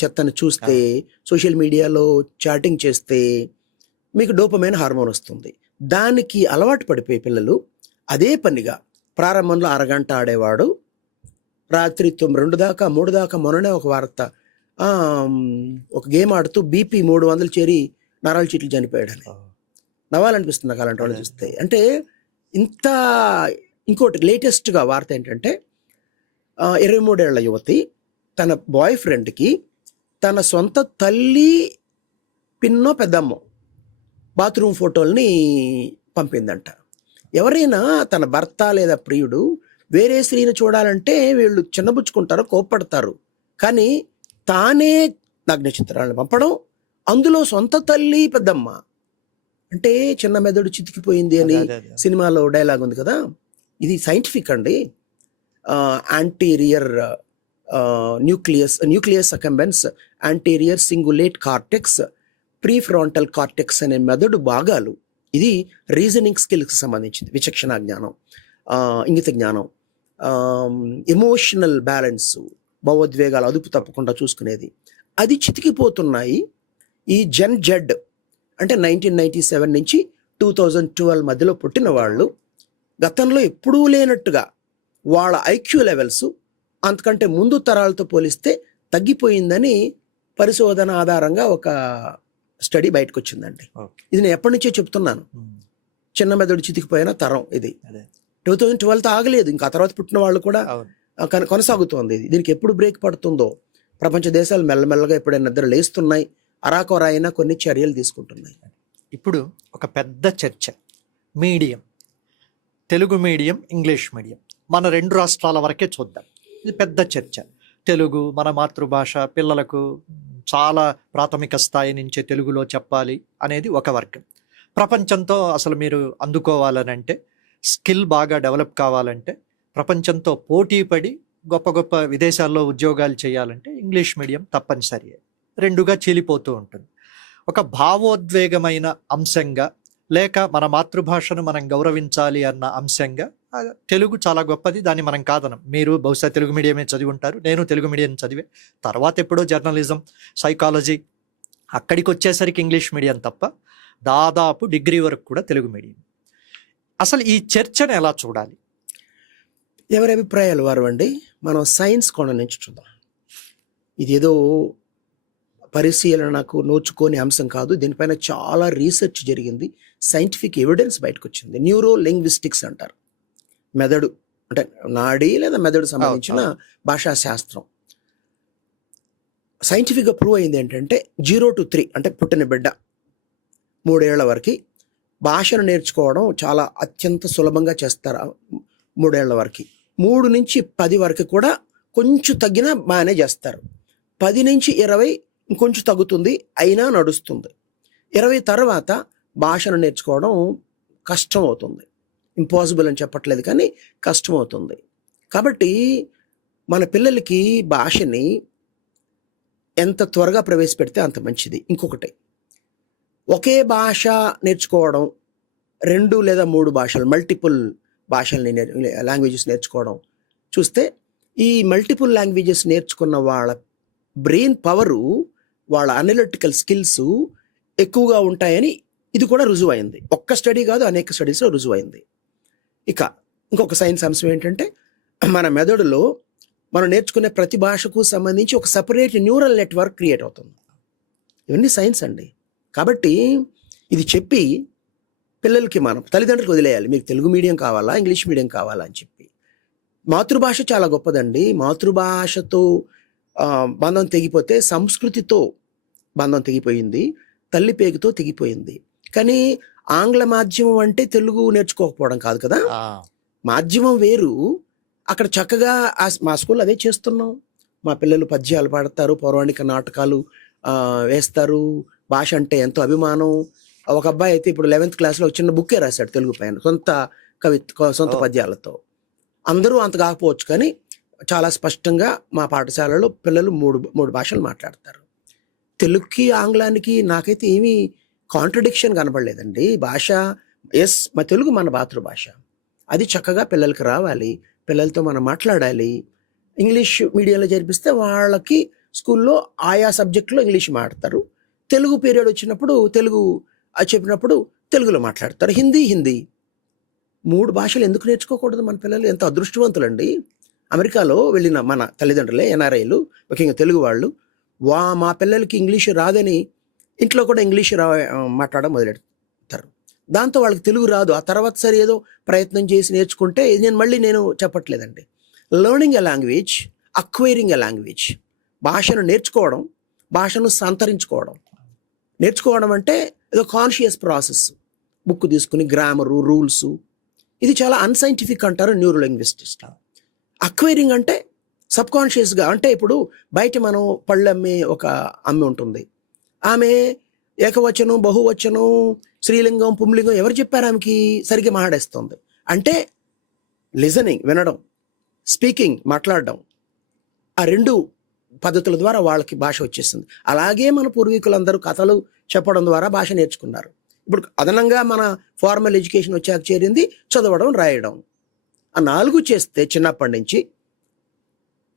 చెత్తను చూస్తే, సోషల్ మీడియాలో చాటింగ్ చేస్తే మీకు డోపమైన్ హార్మోన్ వస్తుంది. దానికి అలవాటు పడిపోయే పిల్లలు అదే పనిగా ప్రారంభంలో అరగంట ఆడేవాడు రాత్రి 2 దాకా 3 దాకా. మొన్ననే ఒక వార్త, ఒక గేమ్ ఆడుతూ బీపీ 300 చేరి నరాల చీట్లు చనిపోయాడని. నవ్వాలనిపిస్తుంది నాకు అలాంటి వాళ్ళు చూస్తే. అంటే ఇంత. ఇంకోటి లేటెస్ట్గా వార్త ఏంటంటే, 23 ఏళ్ల యువతి తన బాయ్ ఫ్రెండ్కి తన సొంత తల్లి పిన్నో పెద్దమ్మో బాత్రూమ్ ఫోటోల్ని పంపిందంట. ఎవరైనా తన భర్త లేదా ప్రియుడు వేరే స్త్రీని చూడాలంటే వీళ్ళు చిన్నబుచ్చుకుంటారు, కోప్పడతారు. కానీ తానే నగ్న చిత్రాలను పంపడం, అందులో సొంత తల్లి పెద్దమ్మ అంటే చిన్న మెదడు చితికిపోయింది అని సినిమాలో డైలాగ్ ఉంది కదా. ఇది సైంటిఫిక్ అండి. Anterior nucleus accumbens, anterior cingulate cortex, prefrontal cortex అనే మెదడు భాగాలు. ఇది రీజనింగ్ స్కిల్స్కి సంబంధించింది. విచక్షణ జ్ఞానం, ఇంగిత జ్ఞానం, ఎమోషనల్ బ్యాలెన్స్, భావోద్వేగాలు అదుపు తప్పకుండా చూసుకునేది. అది చితికిపోతున్నాయి. ఈ జెన్ జెడ్ అంటే 1997 నుంచి 2012 మధ్యలో పుట్టిన వాళ్ళు గతంలో ఎప్పుడూ లేనట్టుగా వాళ్ళ ఐక్యూ లెవెల్స్ అంతకంటే ముందు తరాలతో పోలిస్తే తగ్గిపోయిందని పరిశోధన ఆధారంగా ఒక స్టడీ బయటకు వచ్చిందండి. ఇది నేను ఎప్పటి నుంచో చెప్తున్నాను. చిన్న మెదడు చితికిపోయిన తరం ఇది. 2012తో ఆగలేదు, ఇంకా తర్వాత పుట్టిన వాళ్ళు కూడా కొనసాగుతోంది. దీనికి ఎప్పుడు బ్రేక్ పడుతుందో. ప్రపంచ దేశాలు మెల్లమెల్లగా ఎప్పుడైనా నిద్ర లేస్తున్నాయి, అరాకొర అయినా కొన్ని చర్యలు తీసుకుంటున్నాయి. ఇప్పుడు ఒక పెద్ద చర్చ, medium, Telugu medium, English medium, మన 2 రాష్ట్రాల వరకే చూద్దాం. ఇది పెద్ద చర్చ. తెలుగు మన మాతృభాష, పిల్లలకు చాలా ప్రాథమిక స్థాయి నుంచే తెలుగులో చెప్పాలి అనేది ఒక వర్గం. ప్రపంచంతో అసలు మీరు అందుకోవాలనంటే, స్కిల్ బాగా డెవలప్ కావాలంటే ప్రపంచంతో పోటీ పడి గొప్ప గొప్ప విదేశాల్లో ఉద్యోగాలు చేయాలంటే ఇంగ్లీష్ మీడియం తప్పనిసరి. రెండుగా చీలిపోతూ ఉంటుంది. ఒక భావోద్వేగమైన అంశంగా లేక మన మాతృభాషను మనం గౌరవించాలి అన్న అంశంగా తెలుగు చాలా గొప్పది, దాన్ని మనం కాదనం. మీరు బహుశా తెలుగు మీడియమే చదివి ఉంటారు, నేను తెలుగు మీడియం చదివే. తర్వాత ఎప్పుడో జర్నలిజం, సైకాలజీ, అక్కడికి వచ్చేసరికి ఇంగ్లీష్ మీడియం తప్ప దాదాపు డిగ్రీ వరకు కూడా తెలుగు మీడియం. అసలు ఈ చర్చను ఎలా చూడాలి? ఎవరి అభిప్రాయాలు వారు అండి. మనం సైన్స్ కోణం నుంచి చూద్దాం. ఇదేదో పరిశీలనకు నోచుకోని అంశం కాదు. దీనిపైన చాలా రీసెర్చ్ జరిగింది, సైంటిఫిక్ ఎవిడెన్స్ బయటకు వచ్చింది. న్యూరో లింగ్విస్టిక్స్ అంటారు. మెదడు అంటే నాడీ లేదా మెదడు సంబంధించిన భాషా శాస్త్రం. సైంటిఫిక్గా ప్రూవ్ అయింది ఏంటంటే 0 to 3 అంటే పుట్టిన బిడ్డ 3 ఏళ్ల వరకు భాషను నేర్చుకోవడం చాలా అత్యంత సులభంగా చేస్తారు. 3 ఏళ్ల వరకు. 3 నుంచి 10 వరకు కూడా కొంచెం తగ్గినా బాగానే చేస్తారు. 10 నుంచి 20 ఇంకొంచెం తగ్గుతుంది, అయినా నడుస్తుంది. 20 తర్వాత భాషను నేర్చుకోవడం కష్టం అవుతుంది. ఇంపాసిబుల్ అని చెప్పట్లేదు, కానీ కష్టం అవుతుంది. కాబట్టి మన పిల్లలకి భాషని ఎంత త్వరగా ప్రవేశపెడితే అంత మంచిది. ఇంకొకటి, ఒకే భాష నేర్చుకోవడం, 2 లేదా 3 భాషలు, మల్టిపుల్ భాషల్ని లాంగ్వేజెస్ నేర్చుకోవడం చూస్తే, ఈ మల్టిపుల్ లాంగ్వేజెస్ నేర్చుకున్న వాళ్ళ బ్రెయిన్ పవరు, వాళ్ళ అనలిటికల్ స్కిల్స్ ఎక్కువగా ఉంటాయని ఇది కూడా రుజువైంది. ఒక్క స్టడీ కాదు, అనేక స్టడీస్లో రుజువైంది. ఇక ఇంకొక సైన్స్ అంశం ఏంటంటే, మన మెదడులో మనం నేర్చుకునే ప్రతి భాషకు సంబంధించి ఒక సపరేట్ న్యూరల్ నెట్వర్క్ క్రియేట్ అవుతుంది. ఇవన్నీ సైన్స్ అండి. కాబట్టి ఇది చెప్పి పిల్లలకి మనం తల్లిదండ్రులకు వదిలేయాలి, మీకు తెలుగు మీడియం కావాలా ఇంగ్లీష్ మీడియం కావాలా అని చెప్పి. మాతృభాష చాలా గొప్పదండి. మాతృభాషతో బంధం తెగిపోతే సంస్కృతితో బంధం తెగిపోయింది, తల్లి పేగుతో తెగిపోయింది. కానీ ఆంగ్ల మాధ్యమం అంటే తెలుగు నేర్చుకోకపోవడం కాదు కదా. మాధ్యమం వేరు. అక్కడ చక్కగా మా స్కూల్లో అదే చేస్తున్నాం. మా పిల్లలు పద్యాలు పాడతారు, పౌరాణిక నాటకాలు వేస్తారు. భాష అంటే ఎంతో అభిమానం. ఒక అబ్బాయి అయితే ఇప్పుడు 11th క్లాస్లో చిన్న బుక్కే రాశాడు తెలుగు పైన, సొంత పద్యాలతో. అందరూ అంత కాకపోవచ్చు, కానీ చాలా స్పష్టంగా మా పాఠశాలలో పిల్లలు మూడు భాషలు మాట్లాడతారు. తెలుగుకి ఆంగ్లానికి నాకైతే ఏమీ కాంట్రడిక్షన్ కనబడలేదండి. భాష మా తెలుగు మన మాతృభాష, అది చక్కగా పిల్లలకి రావాలి, పిల్లలతో మనం మాట్లాడాలి. ఇంగ్లీష్ మీడియంలో చేర్పిస్తే వాళ్ళకి స్కూల్లో ఆయా సబ్జెక్టులో ఇంగ్లీష్ మాట్లాడతారు. తెలుగు పీరియడ్ వచ్చినప్పుడు తెలుగు చెప్పినప్పుడు తెలుగులో మాట్లాడతారు. హిందీ 3 భాషలు ఎందుకు నేర్చుకోకూడదు మన పిల్లలు? ఎంత అదృష్టవంతులండి. అమెరికాలో వెళ్ళిన మన తల్లిదండ్రులే, ఎన్ఆర్ఐలు, ముఖ్యంగా తెలుగు వాళ్ళు, మా పిల్లలకి ఇంగ్లీషు రాదని ఇంట్లో కూడా ఇంగ్లీషు మాట్లాడడం మొదలెడతారు. దాంతో వాళ్ళకి తెలుగు రాదు. ఆ తర్వాత సరే ఏదో ప్రయత్నం చేసి నేర్చుకుంటే, నేను చెప్పట్లేదండి. Learning a language, acquiring a language. భాషను నేర్చుకోవడం, భాషను సంతరించుకోవడం. నేర్చుకోవడం అంటే ఏదో కాన్షియస్ ప్రాసెస్, బుక్ తీసుకుని గ్రామరు, రూల్స్. ఇది చాలా అన్సైంటిఫిక్ అంటారు న్యూరో లింగ్విస్టిక్స్. అక్వైరింగ్ అంటే సబ్కాన్షియస్గా. అంటే ఇప్పుడు బయట మనం పళ్ళు అమ్మే ఒక అమ్మి ఉంటుంది, ఆమె ఏకవచనం, బహువచనం, స్త్రీలింగం, పుంలింగం ఎవరు చెప్పారు ఆమెకి సరిగ్గా మాట్లాడేస్తుంది. అంటే లిజనింగ్, వినడం, స్పీకింగ్, మాట్లాడడం, ఆ 2 పద్ధతుల ద్వారా వాళ్ళకి భాష వచ్చేసింది. అలాగే మన పూర్వీకులందరూ కథలు చెప్పడం ద్వారా భాష నేర్చుకున్నారు. ఇప్పుడు అదనంగా మన ఫార్మల్ ఎడ్యుకేషన్ వచ్చాక చేరింది చదవడం, రాయడం. ఆ 4 చేస్తే చిన్నప్పటి నుంచి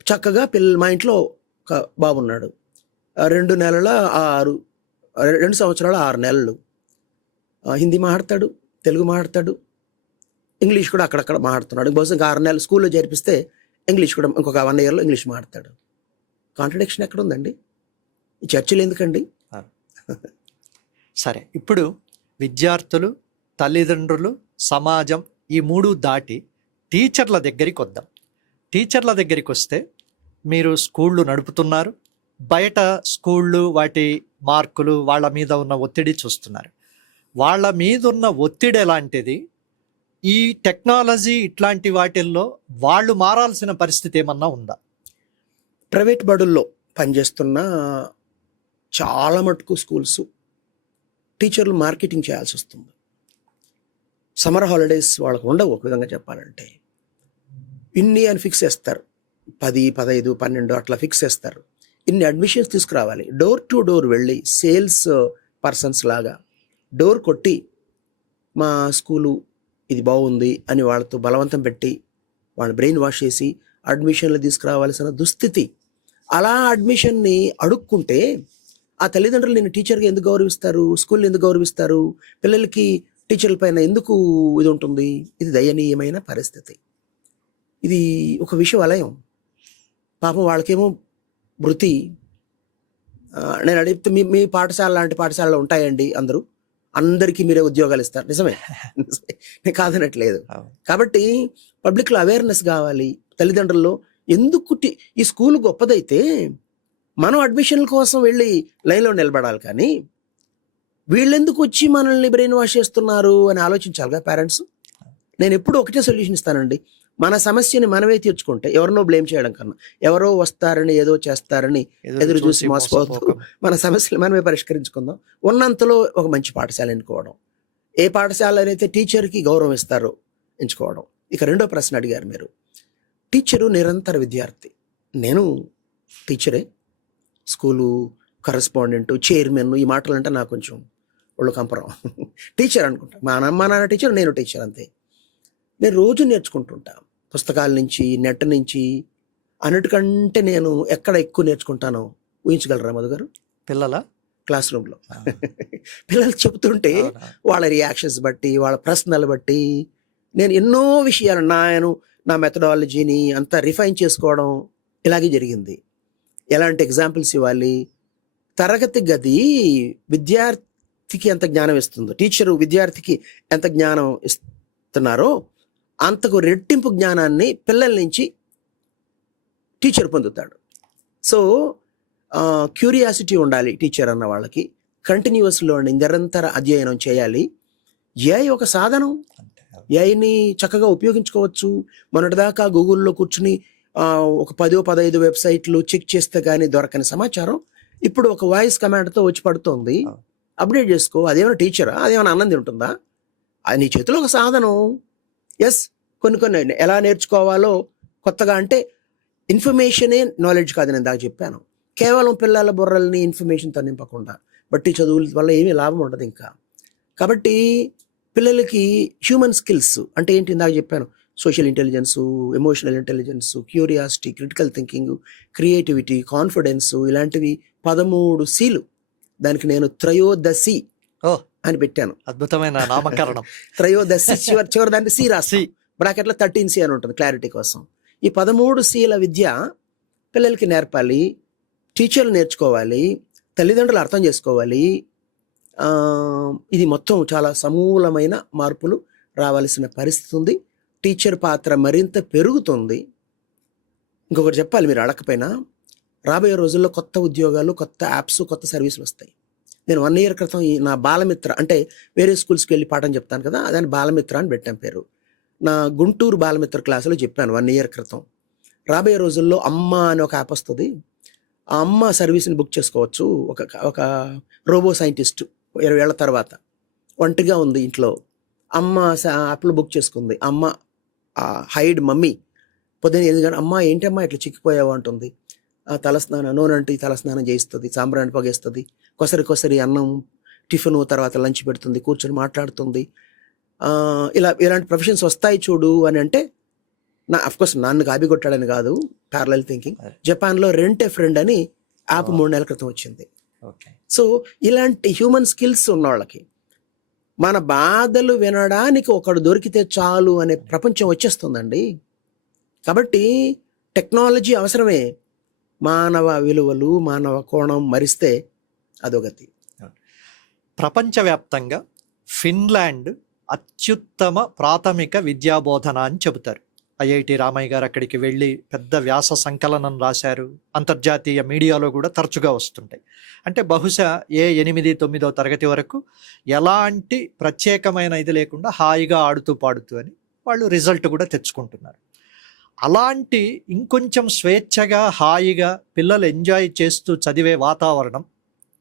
చక్కగా మా ఇంట్లో ఒక బాబున్నాడు, 2 సంవత్సరాల 6 నెలలు హిందీ మాట్లాడతాడు, తెలుగు మాట్లాడతాడు, ఇంగ్లీష్ కూడా అక్కడక్కడ మాట్లాడుతున్నాడు. బహుశా 6 నెలలు స్కూల్లో చేర్పిస్తే ఇంగ్లీష్ కూడా ఇంకొక 1 yearలో ఇంగ్లీష్ మాట్లాడతాడు. కాంట్రడిక్షన్ ఎక్కడ ఉందండి? ఈ చర్చలు ఎందుకండి? సరే, ఇప్పుడు విద్యార్థులు, తల్లిదండ్రులు, సమాజం ఈ 3 దాటి టీచర్ల దగ్గరికి వద్దాం. టీచర్ల దగ్గరికి వస్తే, మీరు స్కూళ్ళు నడుపుతున్నారు, బయట స్కూళ్ళు వాటి మార్కులు, వాళ్ళ మీద ఉన్న ఒత్తిడి చూస్తున్నారు. వాళ్ళ మీద ఉన్న ఒత్తిడి ఎలాంటిది? ఈ టెక్నాలజీ ఇట్లాంటి వాటిల్లో వాళ్ళు మారాల్సిన పరిస్థితి ఏమన్నా ఉందా? ప్రైవేట్ బడుల్లో పనిచేస్తున్న చాలా మటుకు స్కూల్స్ టీచర్లు మార్కెటింగ్ చేయాల్సి వస్తుంది. సమ్మర్ హాలిడేస్ వాళ్ళకు ఉండవు. ఒక విధంగా చెప్పాలంటే ఇన్ని అని ఫిక్స్ చేస్తారు, 10, 15, 12 అట్లా ఫిక్స్ చేస్తారు. ఇన్ని అడ్మిషన్స్ తీసుకురావాలి. డోర్ టు డోర్ వెళ్ళి సేల్స్ పర్సన్స్ లాగా డోర్ కొట్టి మా స్కూలు ఇది బాగుంది అని వాళ్ళతో బలవంతం పెట్టి వాళ్ళ బ్రెయిన్ వాష్ చేసి అడ్మిషన్లు తీసుకురావాల్సిన దుస్థితి. అలా అడ్మిషన్ని అడుక్కుంటే ఆ తల్లిదండ్రులు నేను టీచర్గా ఎందుకు గౌరవిస్తారు, స్కూల్ని ఎందుకు గౌరవిస్తారు, పిల్లలకి టీచర్ల పైన ఎందుకు ఇది ఉంటుంది? ఇది దయనీయమైన పరిస్థితి. ఇది ఒక విషవలయం. పాపం వాళ్ళకేమో వృత్తి. నేను అడిగితే మీ పాఠశాల లాంటి పాఠశాలలో ఉంటాయండి అందరికీ మీరే ఉద్యోగాలు ఇస్తారు. నిజమే, నేను కాదనట్లేదు. కాబట్టి పబ్లిక్లో అవేర్నెస్ కావాలి, తల్లిదండ్రుల్లో. ఎందుకు ఈ స్కూల్ గొప్పదైతే మనం అడ్మిషన్ల కోసం వెళ్ళి లైన్లో నిలబడాలి, కానీ వీళ్ళెందుకు వచ్చి మనల్ని బ్రెయిన్ వాష్ చేస్తున్నారు అని ఆలోచించాలిగా పేరెంట్స్. నేను ఎప్పుడు ఒకటే సొల్యూషన్ ఇస్తానండి, మన సమస్యని మనమే తీర్చుకుంటే, ఎవరినో బ్లేమ్ చేయడం కన్నా, ఎవరో వస్తారని ఏదో చేస్తారని ఎదురు చూసి మోసపోతూ మన సమస్యలు మనమే పరిష్కరించుకుందాం. ఉన్నంతలో ఒక మంచి పాఠశాల ఎన్నుకోవడం, ఏ పాఠశాల అయితే టీచర్కి గౌరవం ఇస్తారో ఎంచుకోవడం. ఇక రెండో ప్రశ్న అడిగారు మీరు. టీచరు నిరంతర విద్యార్థి. నేను టీచరే, స్కూలు కరెస్పాండెంట్, చైర్మన్, ఈ మాటలు అంటే నాకు కొంచెం ఒళ్ళు కంపరం. టీచర్ అనుకుంటా, మా నాన్న టీచర్, నేను టీచర్, అంతే. నేను రోజు నేర్చుకుంటుంటా, పుస్తకాల నుంచి, నెట్ నుంచి. అన్నిటికంటే నేను ఎక్కడ ఎక్కువ నేర్చుకుంటానో ఊహించగలరా మధు గారు? పిల్లల క్లాస్ రూమ్లో. పిల్లలు చెబుతుంటే వాళ్ళ రియాక్షన్స్ బట్టి, వాళ్ళ ప్రశ్నలు బట్టి నేను ఎన్నో విషయాలు నా మెథడాలజీని అంతా రిఫైన్ చేసుకోవడం ఇలాగే జరిగింది. ఎలాంటి ఎగ్జాంపుల్స్ ఇవ్వాలి? తరగతి గది విద్యార్థికి ఎంత జ్ఞానం ఇస్తుందో, టీచరు విద్యార్థికి ఎంత జ్ఞానం ఇస్తున్నారో అంతకు రెట్టింపు జ్ఞానాన్ని పిల్లల నుంచి టీచర్ పొందుతాడు. సో క్యూరియాసిటీ ఉండాలి టీచర్ అన్న వాళ్ళకి. కంటిన్యూస్ లెర్నింగ్, నిరంతర అధ్యయనం చేయాలి. ఏఐ ఒక సాధనం, ఏఐని చక్కగా ఉపయోగించుకోవచ్చు. మొన్నటిదాకా గూగుల్లో కూర్చుని ఒక 10-15 వెబ్సైట్లు చెక్ చేస్తే కానీ దొరకని సమాచారం ఇప్పుడు ఒక వాయిస్ కమాండ్తో వచ్చి పడుతుంది. అప్డేట్ చేసుకో. అదేమైనా టీచరా? అదేమైనా అన్నం తింటుందా? అది నీ చేతిలో ఒక సాధనం. ఎస్, కొన్ని ఎలా నేర్చుకోవాలో కొత్తగా, అంటే ఇన్ఫర్మేషనే నాలెడ్జ్ కాదు. నేను దాకా చెప్పాను, కేవలం పిల్లల బుర్రల్ని ఇన్ఫర్మేషన్తో నింపకుండా బట్టి చదువుల వల్ల ఏమీ లాభం ఉండదు ఇంకా. కాబట్టి పిల్లలకి హ్యూమన్ స్కిల్స్ అంటే ఏంటి ఇందాక చెప్పాను, social intelligence, emotional intelligence, curiosity, critical thinking, creativity, confidence, ఇలాంటివి 13 Cలు. దానికి నేను త్రయోదశి అని పెట్టాను. అద్భుతమైన నామకరణం. త్రయోదశి చివరి దాన్ని సి రాసి బ్రాకెట్లో 13C అని ఉంటుంది క్లారిటీ కోసం. ఈ 13 Cల విద్య పిల్లలకి నేర్పాలి, టీచర్లు నేర్చుకోవాలి, తల్లిదండ్రులు అర్థం చేసుకోవాలి. ఇది మొత్తం చాలా సమూలమైన మార్పులు రావాల్సిన పరిస్థితి ఉంది. టీచర్ పాత్ర మరింత పెరుగుతుంది. ఇంకొకటి చెప్పాలి, మీరు అడగకపోయినా, రాబోయే రోజుల్లో కొత్త ఉద్యోగాలు, కొత్త యాప్స్, కొత్త సర్వీసులు వస్తాయి. నేను 1 year క్రితం నా బాలమిత్ర, అంటే వేరే స్కూల్స్కి వెళ్ళి పాఠం చెప్తాను కదా, దాన్ని బాలమిత్ర అని పెట్టాను పేరు. నా గుంటూరు బాలమిత్ర క్లాసులో చెప్పాను 1 year క్రితం. రాబోయే రోజుల్లో అమ్మ అని ఒక యాప్ వస్తుంది. ఆ అమ్మ సర్వీస్ని బుక్ చేసుకోవచ్చు. ఒక రోబో సైంటిస్ట్ 20 ఏళ్ల తర్వాత ఒంటిగా ఉంది ఇంట్లో, అమ్మ యాప్లో బుక్ చేసుకుంది. అమ్మ హైడ్ మమ్మీ పొద్దున్న 8 గంటల, అమ్మ ఏంటమ్మా ఇట్లా చిక్కిపోయావు అంటుంది. తలస్నానం, నూనెంటి తలస్నానం చేయిస్తుంది, సాంబ్రాణి పొగేస్తుంది, కొసరి అన్నం, టిఫిన్, తర్వాత లంచ్ పెడుతుంది, కూర్చొని మాట్లాడుతుంది. ఇలాంటి ప్రొఫెషన్స్ వస్తాయి చూడు అని అంటే, అఫ్కోర్స్ నన్ను కాపీ కొట్టాడని కాదు, ప్యారలల్ థింకింగ్. జపాన్లో రెంట్ ఏ ఫ్రెండ్ అని యాప్ 3 నెలల క్రితం వచ్చింది. సో ఇలాంటి హ్యూమన్ స్కిల్స్ ఉన్న వాళ్ళకి మన బాధలు వినడానికి ఒకడు దొరికితే చాలు అనే ప్రపంచం వచ్చేస్తుందండి. కాబట్టి టెక్నాలజీ అవసరమే. మానవ విలువలు, మానవ కోణం మరిస్తే అదోగతి. ప్రపంచవ్యాప్తంగా ఫిన్లాండ్ అత్యుత్తమ ప్రాథమిక విద్యాబోధన అని చెబుతారు. ఐఐటి రామయ్య గారు అక్కడికి వెళ్ళి పెద్ద వ్యాస సంకలనం రాశారు. అంతర్జాతీయ మీడియాలో కూడా తరచుగా వస్తుంటాయి. అంటే బహుశా 8-9వ తరగతి వరకు ఎలాంటి ప్రత్యేకమైన ఇది లేకుండా హాయిగా ఆడుతూ పాడుతూ అని వాళ్ళు రిజల్ట్ కూడా తెచ్చుకుంటున్నారు. అలాంటి ఇంకొంచెం స్వేచ్ఛగా, హాయిగా పిల్లలు ఎంజాయ్ చేస్తూ చదివే వాతావరణం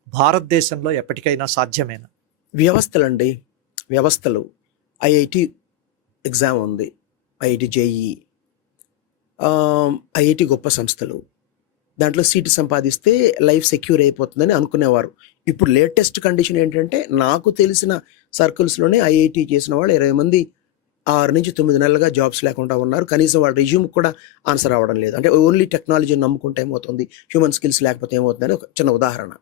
భారతదేశంలో ఎప్పటికైనా సాధ్యమేనా? వ్యవస్థలు. ఐఐటి ఎగ్జామ్ ఉంది, ఐఐటి జేఈ, ఐఐటి గొప్ప సంస్థలు, దాంట్లో సీటు సంపాదిస్తే లైఫ్ సెక్యూర్ అయిపోతుందని అనుకునేవారు. ఇప్పుడు లేటెస్ట్ కండిషన్ ఏంటంటే నాకు తెలిసిన సర్కిల్స్లోనే ఐఐటి చేసిన వాళ్ళు 20 మంది 6 నుంచి 9 నెలలుగా జాబ్స్ లేకుండా ఉన్నారు. కనీసం వాళ్ళ రెజ్యూమ్ కూడా ఆన్సర్ అవ్వడం లేదు. అంటే ఓన్లీ టెక్నాలజీని నమ్ముకుంటే ఏమవుతుంది, హ్యూమన్ స్కిల్స్ లేకపోతే ఏమవుతుందని ఒక చిన్న ఉదాహరణ.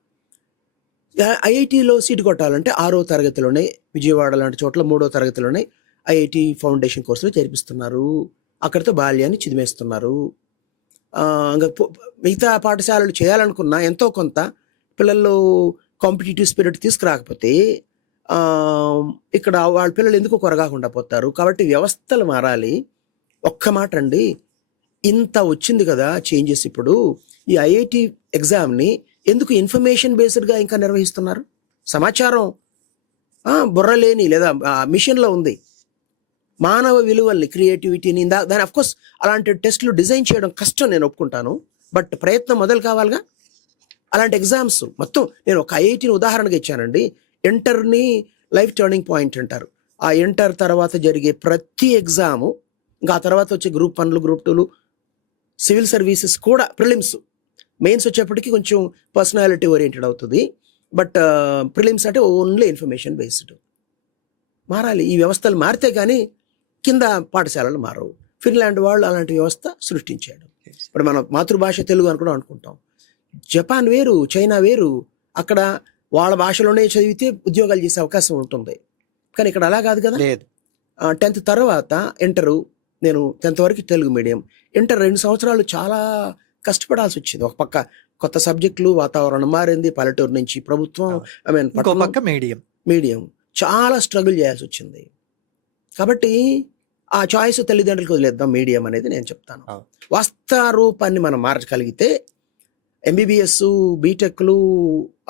ఐఐటిలో సీటు కొట్టాలంటే 6వ తరగతిలోనే విజయవాడ లాంటి చోట్ల 3వ తరగతిలోనే ఐఐటి ఫౌండేషన్ కోర్సులో చేర్పిస్తున్నారు. అక్కడితో బాల్యాన్ని చిదిమేస్తున్నారు. ఇంకా మిగతా పాఠశాలలు చేయాలనుకున్నా ఎంతో కొంత పిల్లల్లో కాంపిటేటివ్ స్పిరిట్ తీసుకురాకపోతే ఇక్కడ వాళ్ళ పిల్లలు ఎందుకు కొరగాకుండా పోతారు. కాబట్టి వ్యవస్థలు మారాలి. ఒక్క మాట అండి, ఇంత వచ్చింది కదా చేంజెస్. ఇప్పుడు ఈ ఐఐటి ఎగ్జామ్ని ఎందుకు ఇన్ఫర్మేషన్ బేస్డ్గా ఇంకా నిర్వహిస్తున్నారు? సమాచారం బుర్రలేని లేదా మిషన్లో ఉంది. మానవ విలువల్ని, క్రియేటివిటీని దాని అఫ్కోర్స్ అలాంటి టెస్టులు డిజైన్ చేయడం కష్టం, నేను ఒప్పుకుంటాను. బట్ ప్రయత్నం మొదలు కావాలిగా. అలాంటి ఎగ్జామ్స్ మొత్తం నేను ఒక ఐఐటిని ఉదాహరణగా ఇచ్చానండి. ఇంటర్ని లైఫ్ టర్నింగ్ పాయింట్ అంటారు. ఆ ఇంటర్ తర్వాత జరిగే ప్రతి ఎగ్జాము, ఇంకా ఆ తర్వాత వచ్చే గ్రూప్ 1లు, గ్రూప్ 2లు, సివిల్ సర్వీసెస్ కూడా, ప్రిలిమ్స్, మెయిన్స్ వచ్చేప్పటికి కొంచెం పర్సనాలిటీ ఓరియంటెడ్ అవుతుంది. బట్ ప్రిలిమ్స్ అంటే ఓన్లీ ఇన్ఫర్మేషన్ బేస్డ్. మారాలి. ఈ వ్యవస్థలు మారితే కానీ కింద పాఠశాలలు మారవు. ఫిన్లాండ్ వాళ్ళు అలాంటి వ్యవస్థ సృష్టించాడు. ఇప్పుడు మన మాతృభాష తెలుగు అని కూడా అనుకుంటాం. జపాన్ వేరు, చైనా వేరు. అక్కడ వాళ్ళ భాషలోనే చదివితే ఉద్యోగాలు చేసే అవకాశం ఉంటుంది. కానీ ఇక్కడ అలా కాదు కదా. 10th తర్వాత ఇంటరు, నేను 10th వరకు తెలుగు మీడియం. ఇంటర్ 2 సంవత్సరాలు చాలా కష్టపడాల్సి వచ్చింది. ఒక పక్క కొత్త సబ్జెక్టులు, వాతావరణం మారింది, పల్లెటూరు నుంచి ప్రభుత్వం, పక్క మీడియం, చాలా స్ట్రగుల్ చేయాల్సి వచ్చింది. కాబట్టి ఆ చాయిస్ తల్లిదండ్రులకు వదిలేద్దాం మీడియం అనేది నేను చెప్తాను. వాస్తవ రూపాన్ని మనం మార్చగలిగితే ఎంబీబీఎస్, బీటెక్లు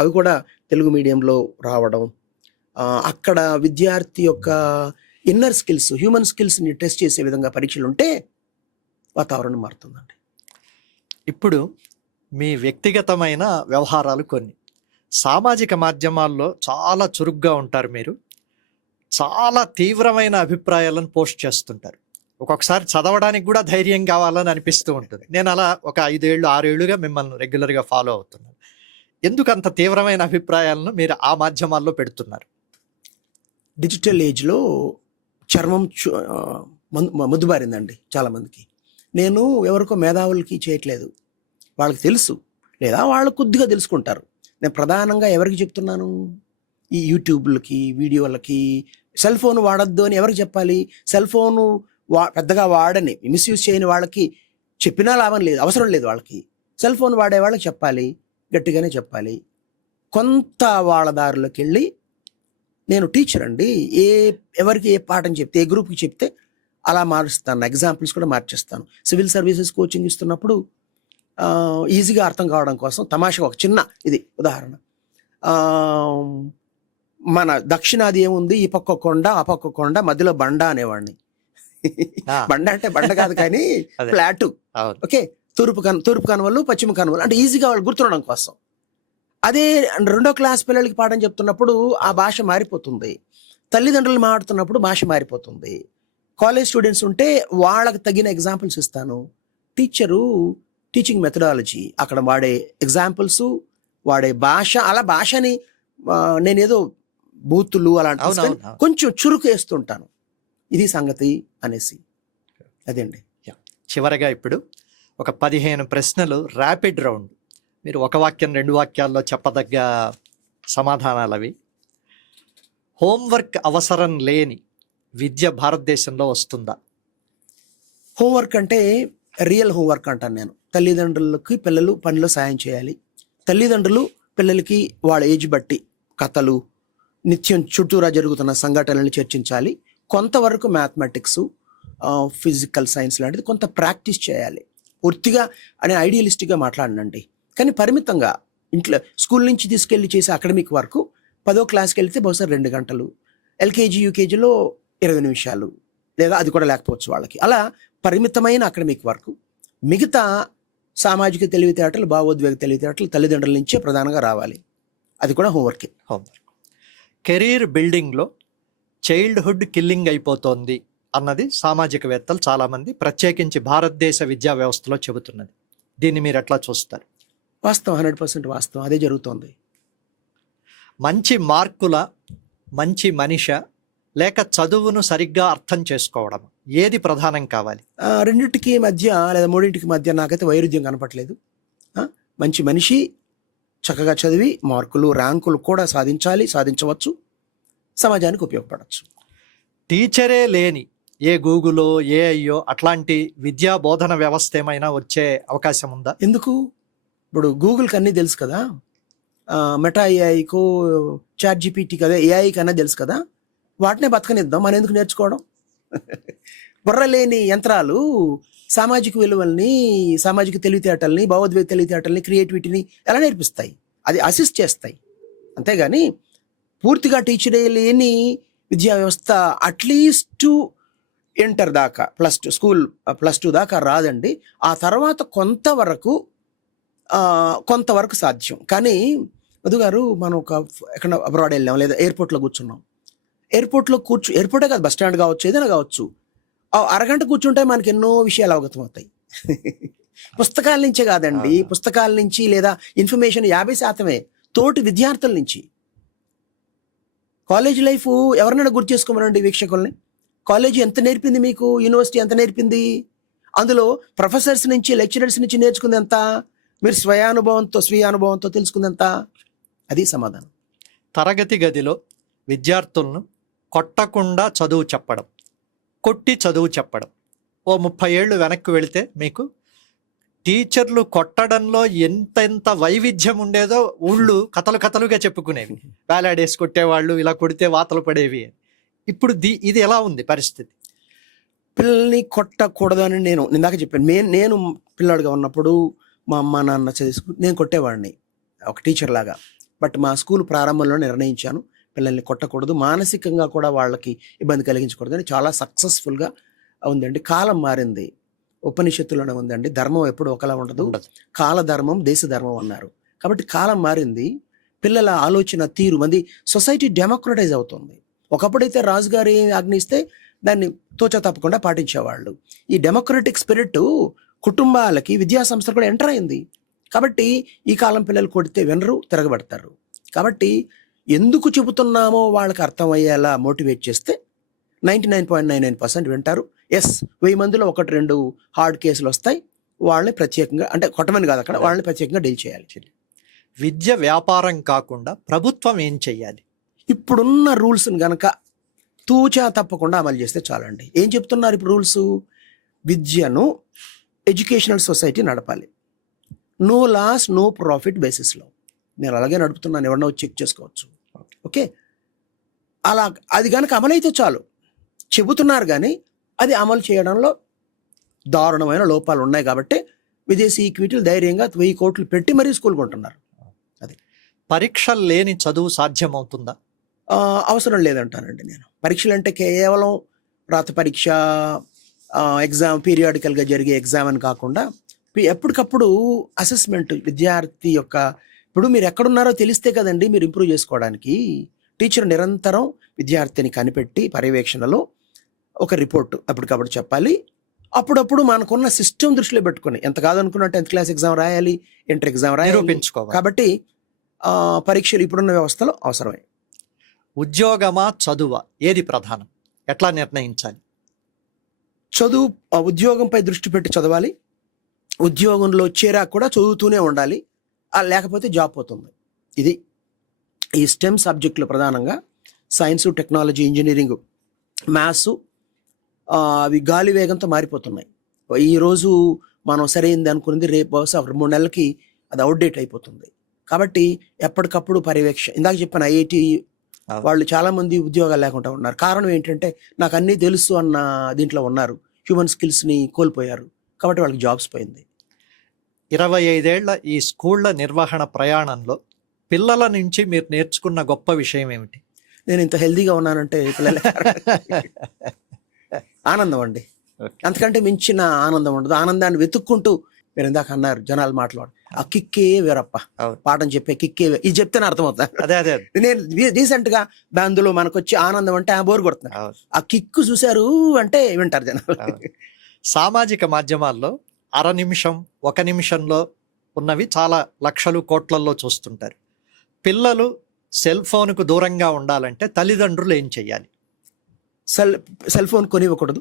అవి కూడా తెలుగు మీడియంలో రావడం, అక్కడ విద్యార్థి యొక్క ఇన్నర్ స్కిల్స్, హ్యూమన్ స్కిల్స్ని టెస్ట్ చేసే విధంగా పరీక్షలు ఉంటే వాతావరణం మారుతుందండి. ఇప్పుడు మీ వ్యక్తిగతమైన వ్యవహారాలు కొన్ని. సామాజిక మాధ్యమాల్లో చాలా చురుగ్గా ఉంటారు మీరు. చాలా తీవ్రమైన అభిప్రాయాలను పోస్ట్ చేస్తుంటారు. ఒక్కొక్కసారి చదవడానికి కూడా ధైర్యం కావాలని అనిపిస్తూ ఉంటుంది. నేను అలా ఒక 5 ఏళ్ళు 6 ఏళ్ళుగా మిమ్మల్ని రెగ్యులర్గా ఫాలో అవుతున్నాను. ఎందుకు అంత తీవ్రమైన అభిప్రాయాలను మీరు ఆ మాధ్యమాల్లో పెడుతున్నారు? డిజిటల్ ఏజ్లో చర్మం ముద్దుబారిందండి చాలామందికి. నేను ఎవరికో మేధావులకి చేయట్లేదు, వాళ్ళకి తెలుసు, లేదా వాళ్ళు కొద్దిగా తెలుసుకుంటారు. నేను ప్రధానంగా ఎవరికి చెప్తున్నాను? ఈ యూట్యూబ్లకి, వీడియోలకి, సెల్ ఫోన్ వాడద్దు అని ఎవరికి చెప్పాలి? సెల్ ఫోను పెద్దగా వాడని, మిస్యూజ్ చేయని వాళ్ళకి చెప్పినా లాభం లేదు, అవసరం లేదు. వాళ్ళకి సెల్ ఫోన్ వాడే వాళ్ళకి చెప్పాలి, గట్టిగానే చెప్పాలి. కొంత వాళ్ళ దారిలోకి వెళ్ళి, నేను టీచర్ అండి, ఎవరికి ఏ పాఠం చెప్తే, ఏ గ్రూప్కి చెప్తే అలా మారుస్తాను. ఎగ్జాంపుల్స్ కూడా మార్చేస్తాను. సివిల్ సర్వీసెస్ కోచింగ్ ఇస్తున్నప్పుడు ఈజీగా అర్థం కావడం కోసం తమాషగా ఒక చిన్న ఇది ఉదాహరణ. మన దక్షిణాది ఏముంది, ఈ పక్క కొండ, ఆ పక్క కొండ, మధ్యలో బండ అనేవాడిని. బండ అంటే బండ కాదు కానీ ఫ్లాటు. ఓకే, తూర్పు కనుమలు, పశ్చిమ కనుమలు అంటే ఈజీగా వాళ్ళు గుర్తుండడం కోసం. అదే 2వ క్లాస్ పిల్లలకి పాఠం చెప్తున్నప్పుడు ఆ భాష మారిపోతుంది. తల్లిదండ్రులు మాట్లాడుతున్నప్పుడు భాష మారిపోతుంది. కాలేజ్ స్టూడెంట్స్ ఉంటే వాళ్ళకి తగిన ఎగ్జాంపుల్స్ ఇస్తాను. టీచింగ్ మెథడాలజీ, అక్కడ వాడే ఎగ్జాంపుల్స్, వాడే భాష, అలా భాషని నేనేదో బూతులు అలాంటి కొంచెం చురుకు వేస్తుంటాను. ఇది సంగతి అనేసి అదండి. చివరగా ఇప్పుడు ఒక 15 ప్రశ్నలు ర్యాపిడ్ రౌండ్. మీరు 1 వాక్యం 2 వాక్యాల్లో చెప్పదగ్గ సమాధానాలు అవి. హోంవర్క్ అవసరం లేని విద్య భారతదేశంలో వస్తుందా? హోంవర్క్ అంటే రియల్ హోంవర్క్ అంటాను నేను. తల్లిదండ్రులకి పిల్లలు పనిలో సాయం చేయాలి. తల్లిదండ్రులు పిల్లలకి వాళ్ళ ఏజ్ బట్టి కథలు, నిత్యం చుట్టూరా జరుగుతున్న సంఘటనలను చర్చించాలి. కొంతవరకు మ్యాథమెటిక్స్, ఫిజికల్ సైన్స్ లాంటిది కొంత ప్రాక్టీస్ చేయాలి. పూర్తిగా అనే ఐడియలిస్టిక్గా మాట్లాడనండి, కానీ పరిమితంగా ఇంట్లో స్కూల్ నుంచి తీసుకెళ్ళి చేసే అకాడమిక్ వరకు 10వ క్లాస్కి వెళ్తే బహుశా 2 గంటలు, ఎల్కేజీ యూకేజీలో 20 నిమిషాలు, లేదా అది కూడా లేకపోవచ్చు వాళ్ళకి. అలా పరిమితమైన అకాడమిక్ వరకు. మిగతా సామాజిక తెలివితేటలు, భావోద్వేగ తెలివితేటలు తల్లిదండ్రుల నుంచే ప్రధానంగా రావాలి. అది కూడా హోంవర్క్. కెరీర్ బిల్డింగ్లో చైల్డ్హుడ్ కిల్లింగ్ అయిపోతోంది అన్నది సామాజికవేత్తలు చాలామంది, ప్రత్యేకించి భారతదేశ విద్యా వ్యవస్థలో చెబుతున్నది. దీన్ని మీరు ఎట్లా చూస్తారు? వాస్తవం, 100% వాస్తవం, అదే జరుగుతోంది. మంచి మార్కుల, మంచి మనిష, లేక చదువును సరిగ్గా అర్థం చేసుకోవడం, ఏది ప్రధానం కావాలి? రెండింటికి మధ్య లేదా మూడింటికి మధ్య నాకైతే వైరుధ్యం కనపట్లేదు. మంచి మనిషి చక్కగా చదివి మార్కులు, ర్యాంకులు కూడా సాధించవచ్చు, సమాజానికి ఉపయోగపడవచ్చు. టీచరే లేని ఏ గూగులో, ఏఐయో అట్లాంటి విద్యా బోధన వ్యవస్థ ఏమైనా వచ్చే అవకాశం ఉందా? ఎందుకు? ఇప్పుడు గూగుల్కి అన్నీ తెలుసు కదా, మెటా ఏఐకో చాట్ జీపీటీ కదా, ఏఐకి అన్నీ తెలుసు కదా, వాటినే బతకనిద్దాం, మనం ఎందుకు నేర్చుకోవడం? బుర్ర లేని యంత్రాలు సామాజిక విలువల్ని, సామాజిక తెలివితేటల్ని, భావోద్వేగ తెలివితేటల్ని, క్రియేటివిటీని ఎలా నేర్పిస్తాయి? అది అసిస్ట్ చేస్తాయి. అంతేగాని పూర్తిగా టీచరే లేని విద్యా వ్యవస్థ అట్లీస్ట్ ఇంటర్ దాకా, స్కూల్ +2 దాకా రాదండి. ఆ తర్వాత కొంతవరకు సాధ్యం. కానీ మధు గారు, మనం ఎక్కడ అబ్రాడ్ వెళ్ళాం లేదా ఎయిర్పోర్ట్లో కూర్చున్నాం, ఎయిర్పోర్టే కాదు, బస్ స్టాండ్ కావచ్చు, ఏదైనా కావచ్చు, అరగంట కూర్చుంటే మనకి ఎన్నో విషయాలు అవగతం అవుతాయి. పుస్తకాల నుంచే కాదండి, పుస్తకాల నుంచి లేదా ఇన్ఫర్మేషన్ 50% తోటి విద్యార్థుల నుంచి. కాలేజ్ లైఫ్ ఎవరినైనా గుర్తు చేసుకోమనండి వీక్షకుల్ని. కాలేజీ ఎంత నేర్పింది మీకు? యూనివర్సిటీ ఎంత నేర్పింది? అందులో ప్రొఫెసర్స్ నుంచి, లెక్చరర్స్ నుంచి నేర్చుకుంది ఎంత? మీరు స్వీయ అనుభవంతో తెలుసుకుంది ఎంత? అది సమాధానం. తరగతి గదిలో విద్యార్థులను కొట్టకుండా చదువు చెప్పడం, కొట్టి చదువు చెప్పడం. ఓ 30 ఏళ్ళు వెనక్కి వెళితే మీకు టీచర్లు కొట్టడంలో ఎంతెంత వైవిధ్యం ఉండేదో ఊళ్ళు కథలుగా చెప్పుకునేవి. వేలాడేసి కొట్టేవాళ్ళు, ఇలా కొడితే వాతలు పడేవి. ఇప్పుడు ఇది ఎలా ఉంది పరిస్థితి? పిల్లల్ని కొట్టకూడదని నేను ఇందాక చెప్పాను. నేను పిల్లాడుగా ఉన్నప్పుడు మా అమ్మ నాన్న నేను కొట్టేవాడిని ఒక టీచర్ లాగా. బట్ మా స్కూల్ ప్రారంభంలో నిర్ణయించాను, పిల్లల్ని కొట్టకూడదు, మానసికంగా కూడా వాళ్ళకి ఇబ్బంది కలిగించకూడదు అని. చాలా సక్సెస్ఫుల్గా ఉందండి. కాలం మారింది, ఉపనిషత్తులోనే ఉందండి, ధర్మం ఎప్పుడు ఒకలా ఉండదు, కాలధర్మం దేశధర్మం అన్నారు. కాబట్టి కాలం మారింది, పిల్లల ఆలోచన తీరు, మంది సొసైటీ డెమోక్రటైజ్ అవుతుంది. ఒకప్పుడైతే రాజుగారు ఏమి ఆజ్ఞిస్తే దాన్ని తోచా తప్పకుండా పాటించేవాళ్ళు. ఈ డెమోక్రటిక్ స్పిరిట్ కుటుంబాలకి, విద్యా సంస్థలు కూడా ఎంటర్ అయింది. కాబట్టి ఈ కాలం పిల్లలు కొడితే వినరు, తిరగబడతారు. కాబట్టి ఎందుకు చెబుతున్నామో వాళ్ళకి అర్థమయ్యేలా మోటివేట్ చేస్తే 99.99% వింటారు. 1000 మందిలో 1-2 హార్డ్ కేసులు వస్తాయి, వాళ్ళని ప్రత్యేకంగా, అంటే కొట్టమని కాదు అక్కడ, వాళ్ళని ప్రత్యేకంగా డీల్ చేయాలి. విద్య వ్యాపారం కాకుండా ప్రభుత్వం ఏం చెయ్యాలి? ఇప్పుడున్న రూల్స్ని గనక తూచా తప్పకుండా అమలు చేస్తే చాలండి. ఏం చెప్తున్నారు ఇప్పుడు రూల్స్? విద్యను ఎడ్యుకేషనల్ సొసైటీ నడపాలి, నో లాస్ నో ప్రాఫిట్ బేసిస్లో. నేను అలాగే నడుపుతున్నాను, ఎవరన్నా చెక్ చేసుకోవచ్చు. ఓకే, అలా అది కనుక అమలైతే చాలు. చెబుతున్నారు కానీ అది అమలు చేయడంలో దారుణమైన లోపాలు ఉన్నాయి. కాబట్టి విదేశీ ఈక్విటీలు ధైర్యంగా 1000 కోట్లు పెట్టి మరీ స్కూల్ కొంటున్నారు. అది పరీక్షలు లేని చదువు సాధ్యమవుతుందా? అవసరం లేదంటానండి నేను. పరీక్షలు అంటే కేవలం రాత పరీక్ష, ఎగ్జామ్, పీరియాడికల్గా జరిగే ఎగ్జామ్ అని కాకుండా ఎప్పటికప్పుడు అసెస్మెంట్, విద్యార్థి యొక్క, ఇప్పుడు మీరు ఎక్కడున్నారో తెలిస్తే కదండి మీరు ఇంప్రూవ్ చేసుకోవడానికి. టీచర్ నిరంతరం విద్యార్థిని కనిపెట్టి పర్యవేక్షణలో ఒక రిపోర్టు అప్పటికప్పుడు చెప్పాలి. అప్పుడప్పుడు మనకున్న సిస్టమ్ దృష్టిలో పెట్టుకుని, ఎంత కాదనుకున్నా 10th క్లాస్ ఎగ్జామ్ రాయాలి, ఇంటర్ ఎగ్జామ్ రాయాలి, నిరూపించుకోవాలి. కాబట్టి పరీక్షలు ఇప్పుడున్న వ్యవస్థలో అవసరమే. ఉద్యోగమా చదువా, ఏది ప్రధానం? ఎట్లా నిర్ణయించాలి? ఉద్యోగంపై దృష్టి పెట్టి చదవాలి. ఉద్యోగంలో చేరాక కూడా చదువుతూనే ఉండాలి, లేకపోతే జాబ్ పోతుంది. ఇది ఈ స్టెమ్ సబ్జెక్టులు ప్రధానంగా సైన్సు, టెక్నాలజీ, ఇంజనీరింగ్, మ్యాథ్స్, అవి గాలి వేగంతో మారిపోతున్నాయి. ఈరోజు మనం సరైనది అనుకున్నది రేపు బహుశా 3 నెలలకి అది అవుట్డేట్ అయిపోతుంది. కాబట్టి ఎప్పటికప్పుడు పర్యవేక్షణ. ఇందాక చెప్పిన ఐఐటి వాళ్ళు చాలామంది ఉద్యోగాలు లేకుండా ఉన్నారు. కారణం ఏంటంటే నాకు అన్నీ తెలుసు అన్న దీంట్లో ఉన్నారు, హ్యూమన్ స్కిల్స్ని కోల్పోయారు. కాబట్టి వాళ్ళకి జాబ్స్ పోయింది. 25 ఏళ్ల ఈ స్కూళ్ల నిర్వహణ ప్రయాణంలో పిల్లల నుంచి మీరు నేర్చుకున్న గొప్ప విషయం ఏమిటి? నేను ఇంత హెల్దీగా ఉన్నానంటే పిల్లల ఆనందం అండి. అంతకంటే మించిన ఆనందం ఉండదు. ఆనందాన్ని వెతుక్కుంటూ మీరు ఇందాక అన్నారు జనాలు మాట్లాడు, ఆ కిక్కే వేరప్ప, అవును. పాఠం చెప్పే కిక్కే ఇది చెప్తేనే అర్థమవుతా. అదే అదే నేను రీసెంట్ గా అందులో మనకు వచ్చి ఆనందం అంటే బోర్ కొడుతున్నా, అవును. ఆ కిక్కు చూశారు అంటే వింటారు జనాలు. అవును. సామాజిక మాధ్యమాల్లో 1/2 నిమిషం 1 నిమిషంలో ఉన్నవి చాలా లక్షలు కోట్లల్లో చూస్తుంటారు. పిల్లలు సెల్ ఫోన్కు దూరంగా ఉండాలంటే తల్లిదండ్రులు ఏం చెయ్యాలి? సెల్ ఫోన్ కొనివ్వకూడదు.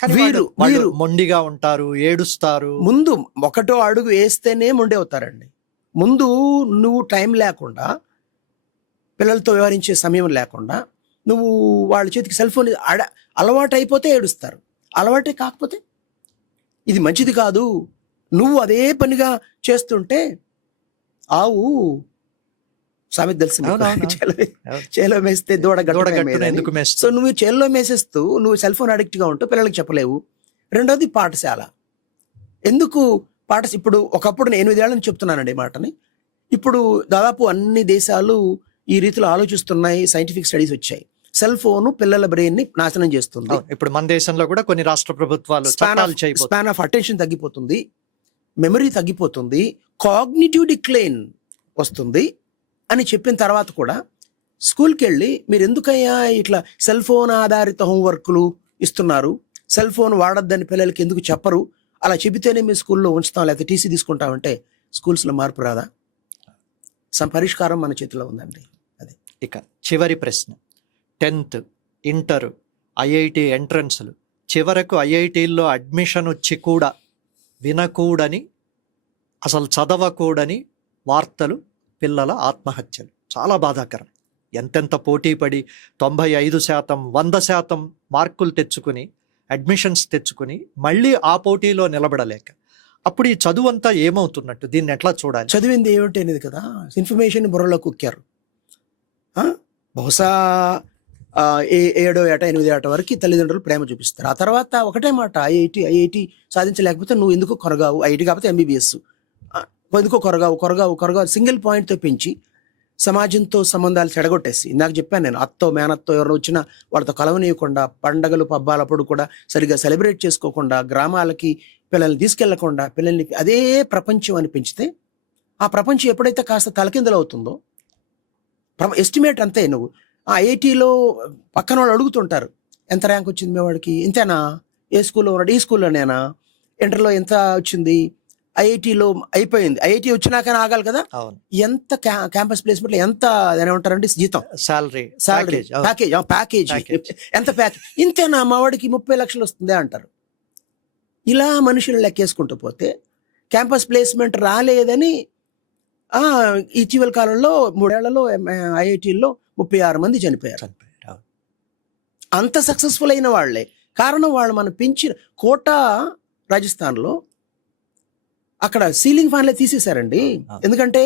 కానీ వాళ్ళు మొండిగా ఉంటారు, ఏడుస్తారు. ముందు ఒకటో అడుగు వేస్తేనే మొండి అవుతారండి. ముందు నువ్వు టైం లేకుండా, పిల్లలతో వ్యవహరించే సమయం లేకుండా నువ్వు వాళ్ళ చేతికి సెల్ ఫోన్ అలవాటు అయిపోతే ఏడుస్తారు. అలవాటే కాకపోతే ఇది మంచిది కాదు, నువ్వు అదే పనిగా చేస్తుంటే ఆవు సామెత తెలుసు, చేలో మేస్తే దూడ ఎందుకు సో నువ్వు చేల్లో మేసేస్తూ నువ్వు సెల్ ఫోన్ అడిక్ట్ గా ఉంటూ పిల్లలకి చెప్పలేవు. రెండోది పాఠశాల. ఎందుకు ఇప్పుడు ఒకప్పుడు నేను 8 ఏళ్ళని చెప్తున్నానండి ఈ మాటని. ఇప్పుడు దాదాపు అన్ని దేశాలు ఈ రీతిలో ఆలోచిస్తున్నాయి, సైంటిఫిక్ స్టడీస్ వచ్చాయి. సెల్ ఫోన్ పిల్లల బ్రెయిన్ ని నాశనం చేస్తుంది. ఇప్పుడు మన దేశంలో కూడా కొన్ని రాష్ట్ర ప్రభుత్వాలు స్పాన్ ఆఫ్ అటెన్షన్ తగ్గిపోతుంది, మెమరీ తగ్గిపోతుంది, కాగ్నిటివ్ డిక్లైన్ వస్తుంది అని చెప్పిన తర్వాత కూడా స్కూల్కి వెళ్ళి మీరు ఎందుకయ్యా ఇట్లా సెల్ ఫోన్ ఆధారిత హోంవర్క్లు ఇస్తున్నారు, సెల్ ఫోన్ వాడొద్దని పిల్లలకి ఎందుకు చెప్పరు, అలా చెబితేనే మీ స్కూల్లో ఉంచుతాం లేకపోతే టీసీ తీసుకుంటామంటే స్కూల్స్లో మార్పు రాదా? పరిష్కారం మన చేతిలో ఉందండి. అది. ఇక చివరి ప్రశ్న, 10th ఇంటర్ ఐఐటి ఎంట్రన్స్లు, చివరకు ఐఐటీల్లో అడ్మిషన్ వచ్చి కూడా వినకూడని, అసలు చదవకూడని వార్తలు, పిల్లల ఆత్మహత్యలు. చాలా బాధాకరం. ఎంతెంత పోటీ పడి 95%, 100% మార్కులు తెచ్చుకుని అడ్మిషన్స్ తెచ్చుకుని మళ్ళీ ఆ పోటీలో నిలబడలేక, అప్పుడు ఈ చదువు అంతా ఏమవుతున్నట్టు? దీన్ని ఎట్లా చూడాలి? చదివింది ఏమిటి అనేది కదా, ఇన్ఫర్మేషన్ బుర్రలో కుక్కారు. బహుశా 7వ ఏట 8వ ఏట వరకు తల్లిదండ్రులు ప్రేమ చూపిస్తారు. ఆ తర్వాత ఒకటే మాట, ఐఐటి సాధించలేకపోతే నువ్వు ఎందుకు కొరగావు, ఐఐటి కాకపోతే ఎంబీబీఎస్ ఎందుకో కొరగావు సింగిల్ పాయింట్తో పెంచి సమాజంతో సంబంధాలు చెడగొట్టేసి, ఇందాక చెప్పాను నేను, అత్తో మేనత్తో ఎవరు వచ్చినా వాళ్ళతో కలవనీయకుండా, పండగలు పబ్బాలప్పుడు కూడా సరిగ్గా సెలబ్రేట్ చేసుకోకుండా, గ్రామాలకి పిల్లల్ని తీసుకెళ్లకుండా, పిల్లల్ని అదే ప్రపంచం అని పెంచితే ఆ ప్రపంచం ఎప్పుడైతే కాస్త తలకిందులు అవుతుందో, ఎస్టిమేట్ అంతే. నువ్వు ఆ ఐఐటీలో పక్కన వాళ్ళు అడుగుతుంటారు, ఎంత ర్యాంక్ వచ్చింది మీ వాడికి, ఇంతేనా, ఏ స్కూల్లో ఉన్నాడు, ఈ స్కూల్లోనేనా, ఇంటర్లో ఎంత వచ్చింది, ఐఐటీలో అయిపోయింది, ఐఐటీ వచ్చినాక ఆగాలి కదా, ఎంత క్యాంపస్ ప్లేస్మెంట్ ఎంత ఏమంటారండి జీతం, సాలరీ ప్యాకేజ్ ఎంత ప్యాకేజ్, ఇంతేనా మా వాడికి 30 లక్షలు వస్తుందే అంటారు. ఇలా మనుషులు లెక్కేసుకుంటూ పోతే క్యాంపస్ ప్లేస్మెంట్ రాలేదని ఇటీవల కాలంలో 3 ఏళ్లలో ఐఐటీల్లో 36 మంది చనిపోయారు. అంత సక్సెస్ఫుల్ అయిన వాళ్లే. కారణం వాళ్ళు మనం పెంచిన కోటా, రాజస్థాన్లో అక్కడ సీలింగ్ ఫ్యాన్లే తీసేశారండి. ఎందుకంటే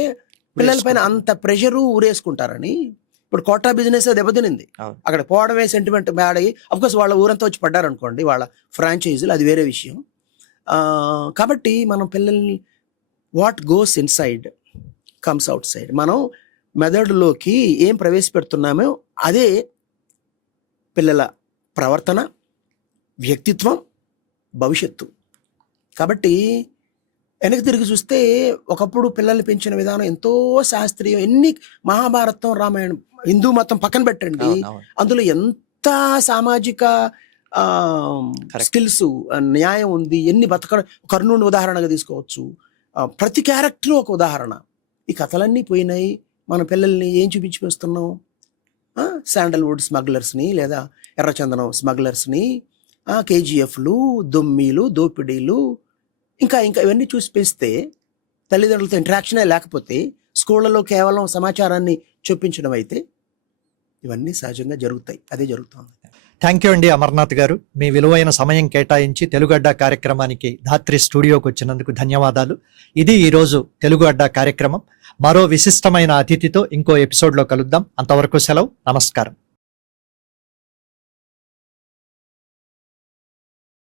పిల్లల పైన అంత ప్రెషరు ఊరేసుకుంటారని. ఇప్పుడు కోటా బిజినెస్ దెబ్బతినింది, అక్కడ పోవడమే సెంటిమెంట్ బ్యాడ్ అయ్యి, అఫ్కోర్స్ వాళ్ళ ఊరంతా వచ్చి పడ్డారు అనుకోండి, వాళ్ళ ఫ్రాంచైజీలు, అది వేరే విషయం. కాబట్టి మనం పిల్లల్ని, what goes inside comes out side. మనం మెదడులోకి ఏం ప్రవేశపెడుతున్నామో అదే పిల్లల ప్రవర్తన, వ్యక్తిత్వం, భవిష్యత్తు. కాబట్టి వెనక్కి తిరిగి చూస్తే ఒకప్పుడు పిల్లల్ని పెంచిన విధానం ఎంతో శాస్త్రీయం. ఎన్ని మహాభారతం, రామాయణం, హిందూ మతం పక్కన పెట్టండి, అందులో ఎంత సామాజిక స్కిల్స్, న్యాయం ఉంది, ఎన్ని కర్ణుని ఉదాహరణగా తీసుకోవచ్చు, ప్రతి క్యారెక్టర్ ఒక ఉదాహరణ. ఈ కథలన్నీ పోయినాయి. మన పిల్లల్ని ఏం చూపించిస్తున్నాం, శాండల్వుడ్ స్మగ్లర్స్ని లేదా ఎర్రచందనం స్మగ్లర్స్ని, కేజీఎఫ్లు, దొమ్మీలు, దోపిడీలు, ఇంకా ఇవన్నీ చూసి పెంచితే, తల్లిదండ్రులతో ఇంటరాక్షనే లేకపోతే, స్కూళ్ళలో కేవలం సమాచారాన్ని చూపించడం అయితే ఇవన్నీ సహజంగా జరుగుతాయి. అదే జరుగుతుంది. థ్యాంక్ యూ అండి అమర్నాథ్ గారు. మీ విలువైన సమయం కేటాయించి తెలుగు అడ్డా కార్యక్రమానికి ధాత్రి స్టూడియోకి వచ్చినందుకు ధన్యవాదాలు. ఇది ఈరోజు తెలుగు అడ్డా కార్యక్రమం. మరో విశిష్టమైన అతిథితో ఇంకో ఎపిసోడ్లో కలుద్దాం. అంతవరకు సెలవు. నమస్కారం.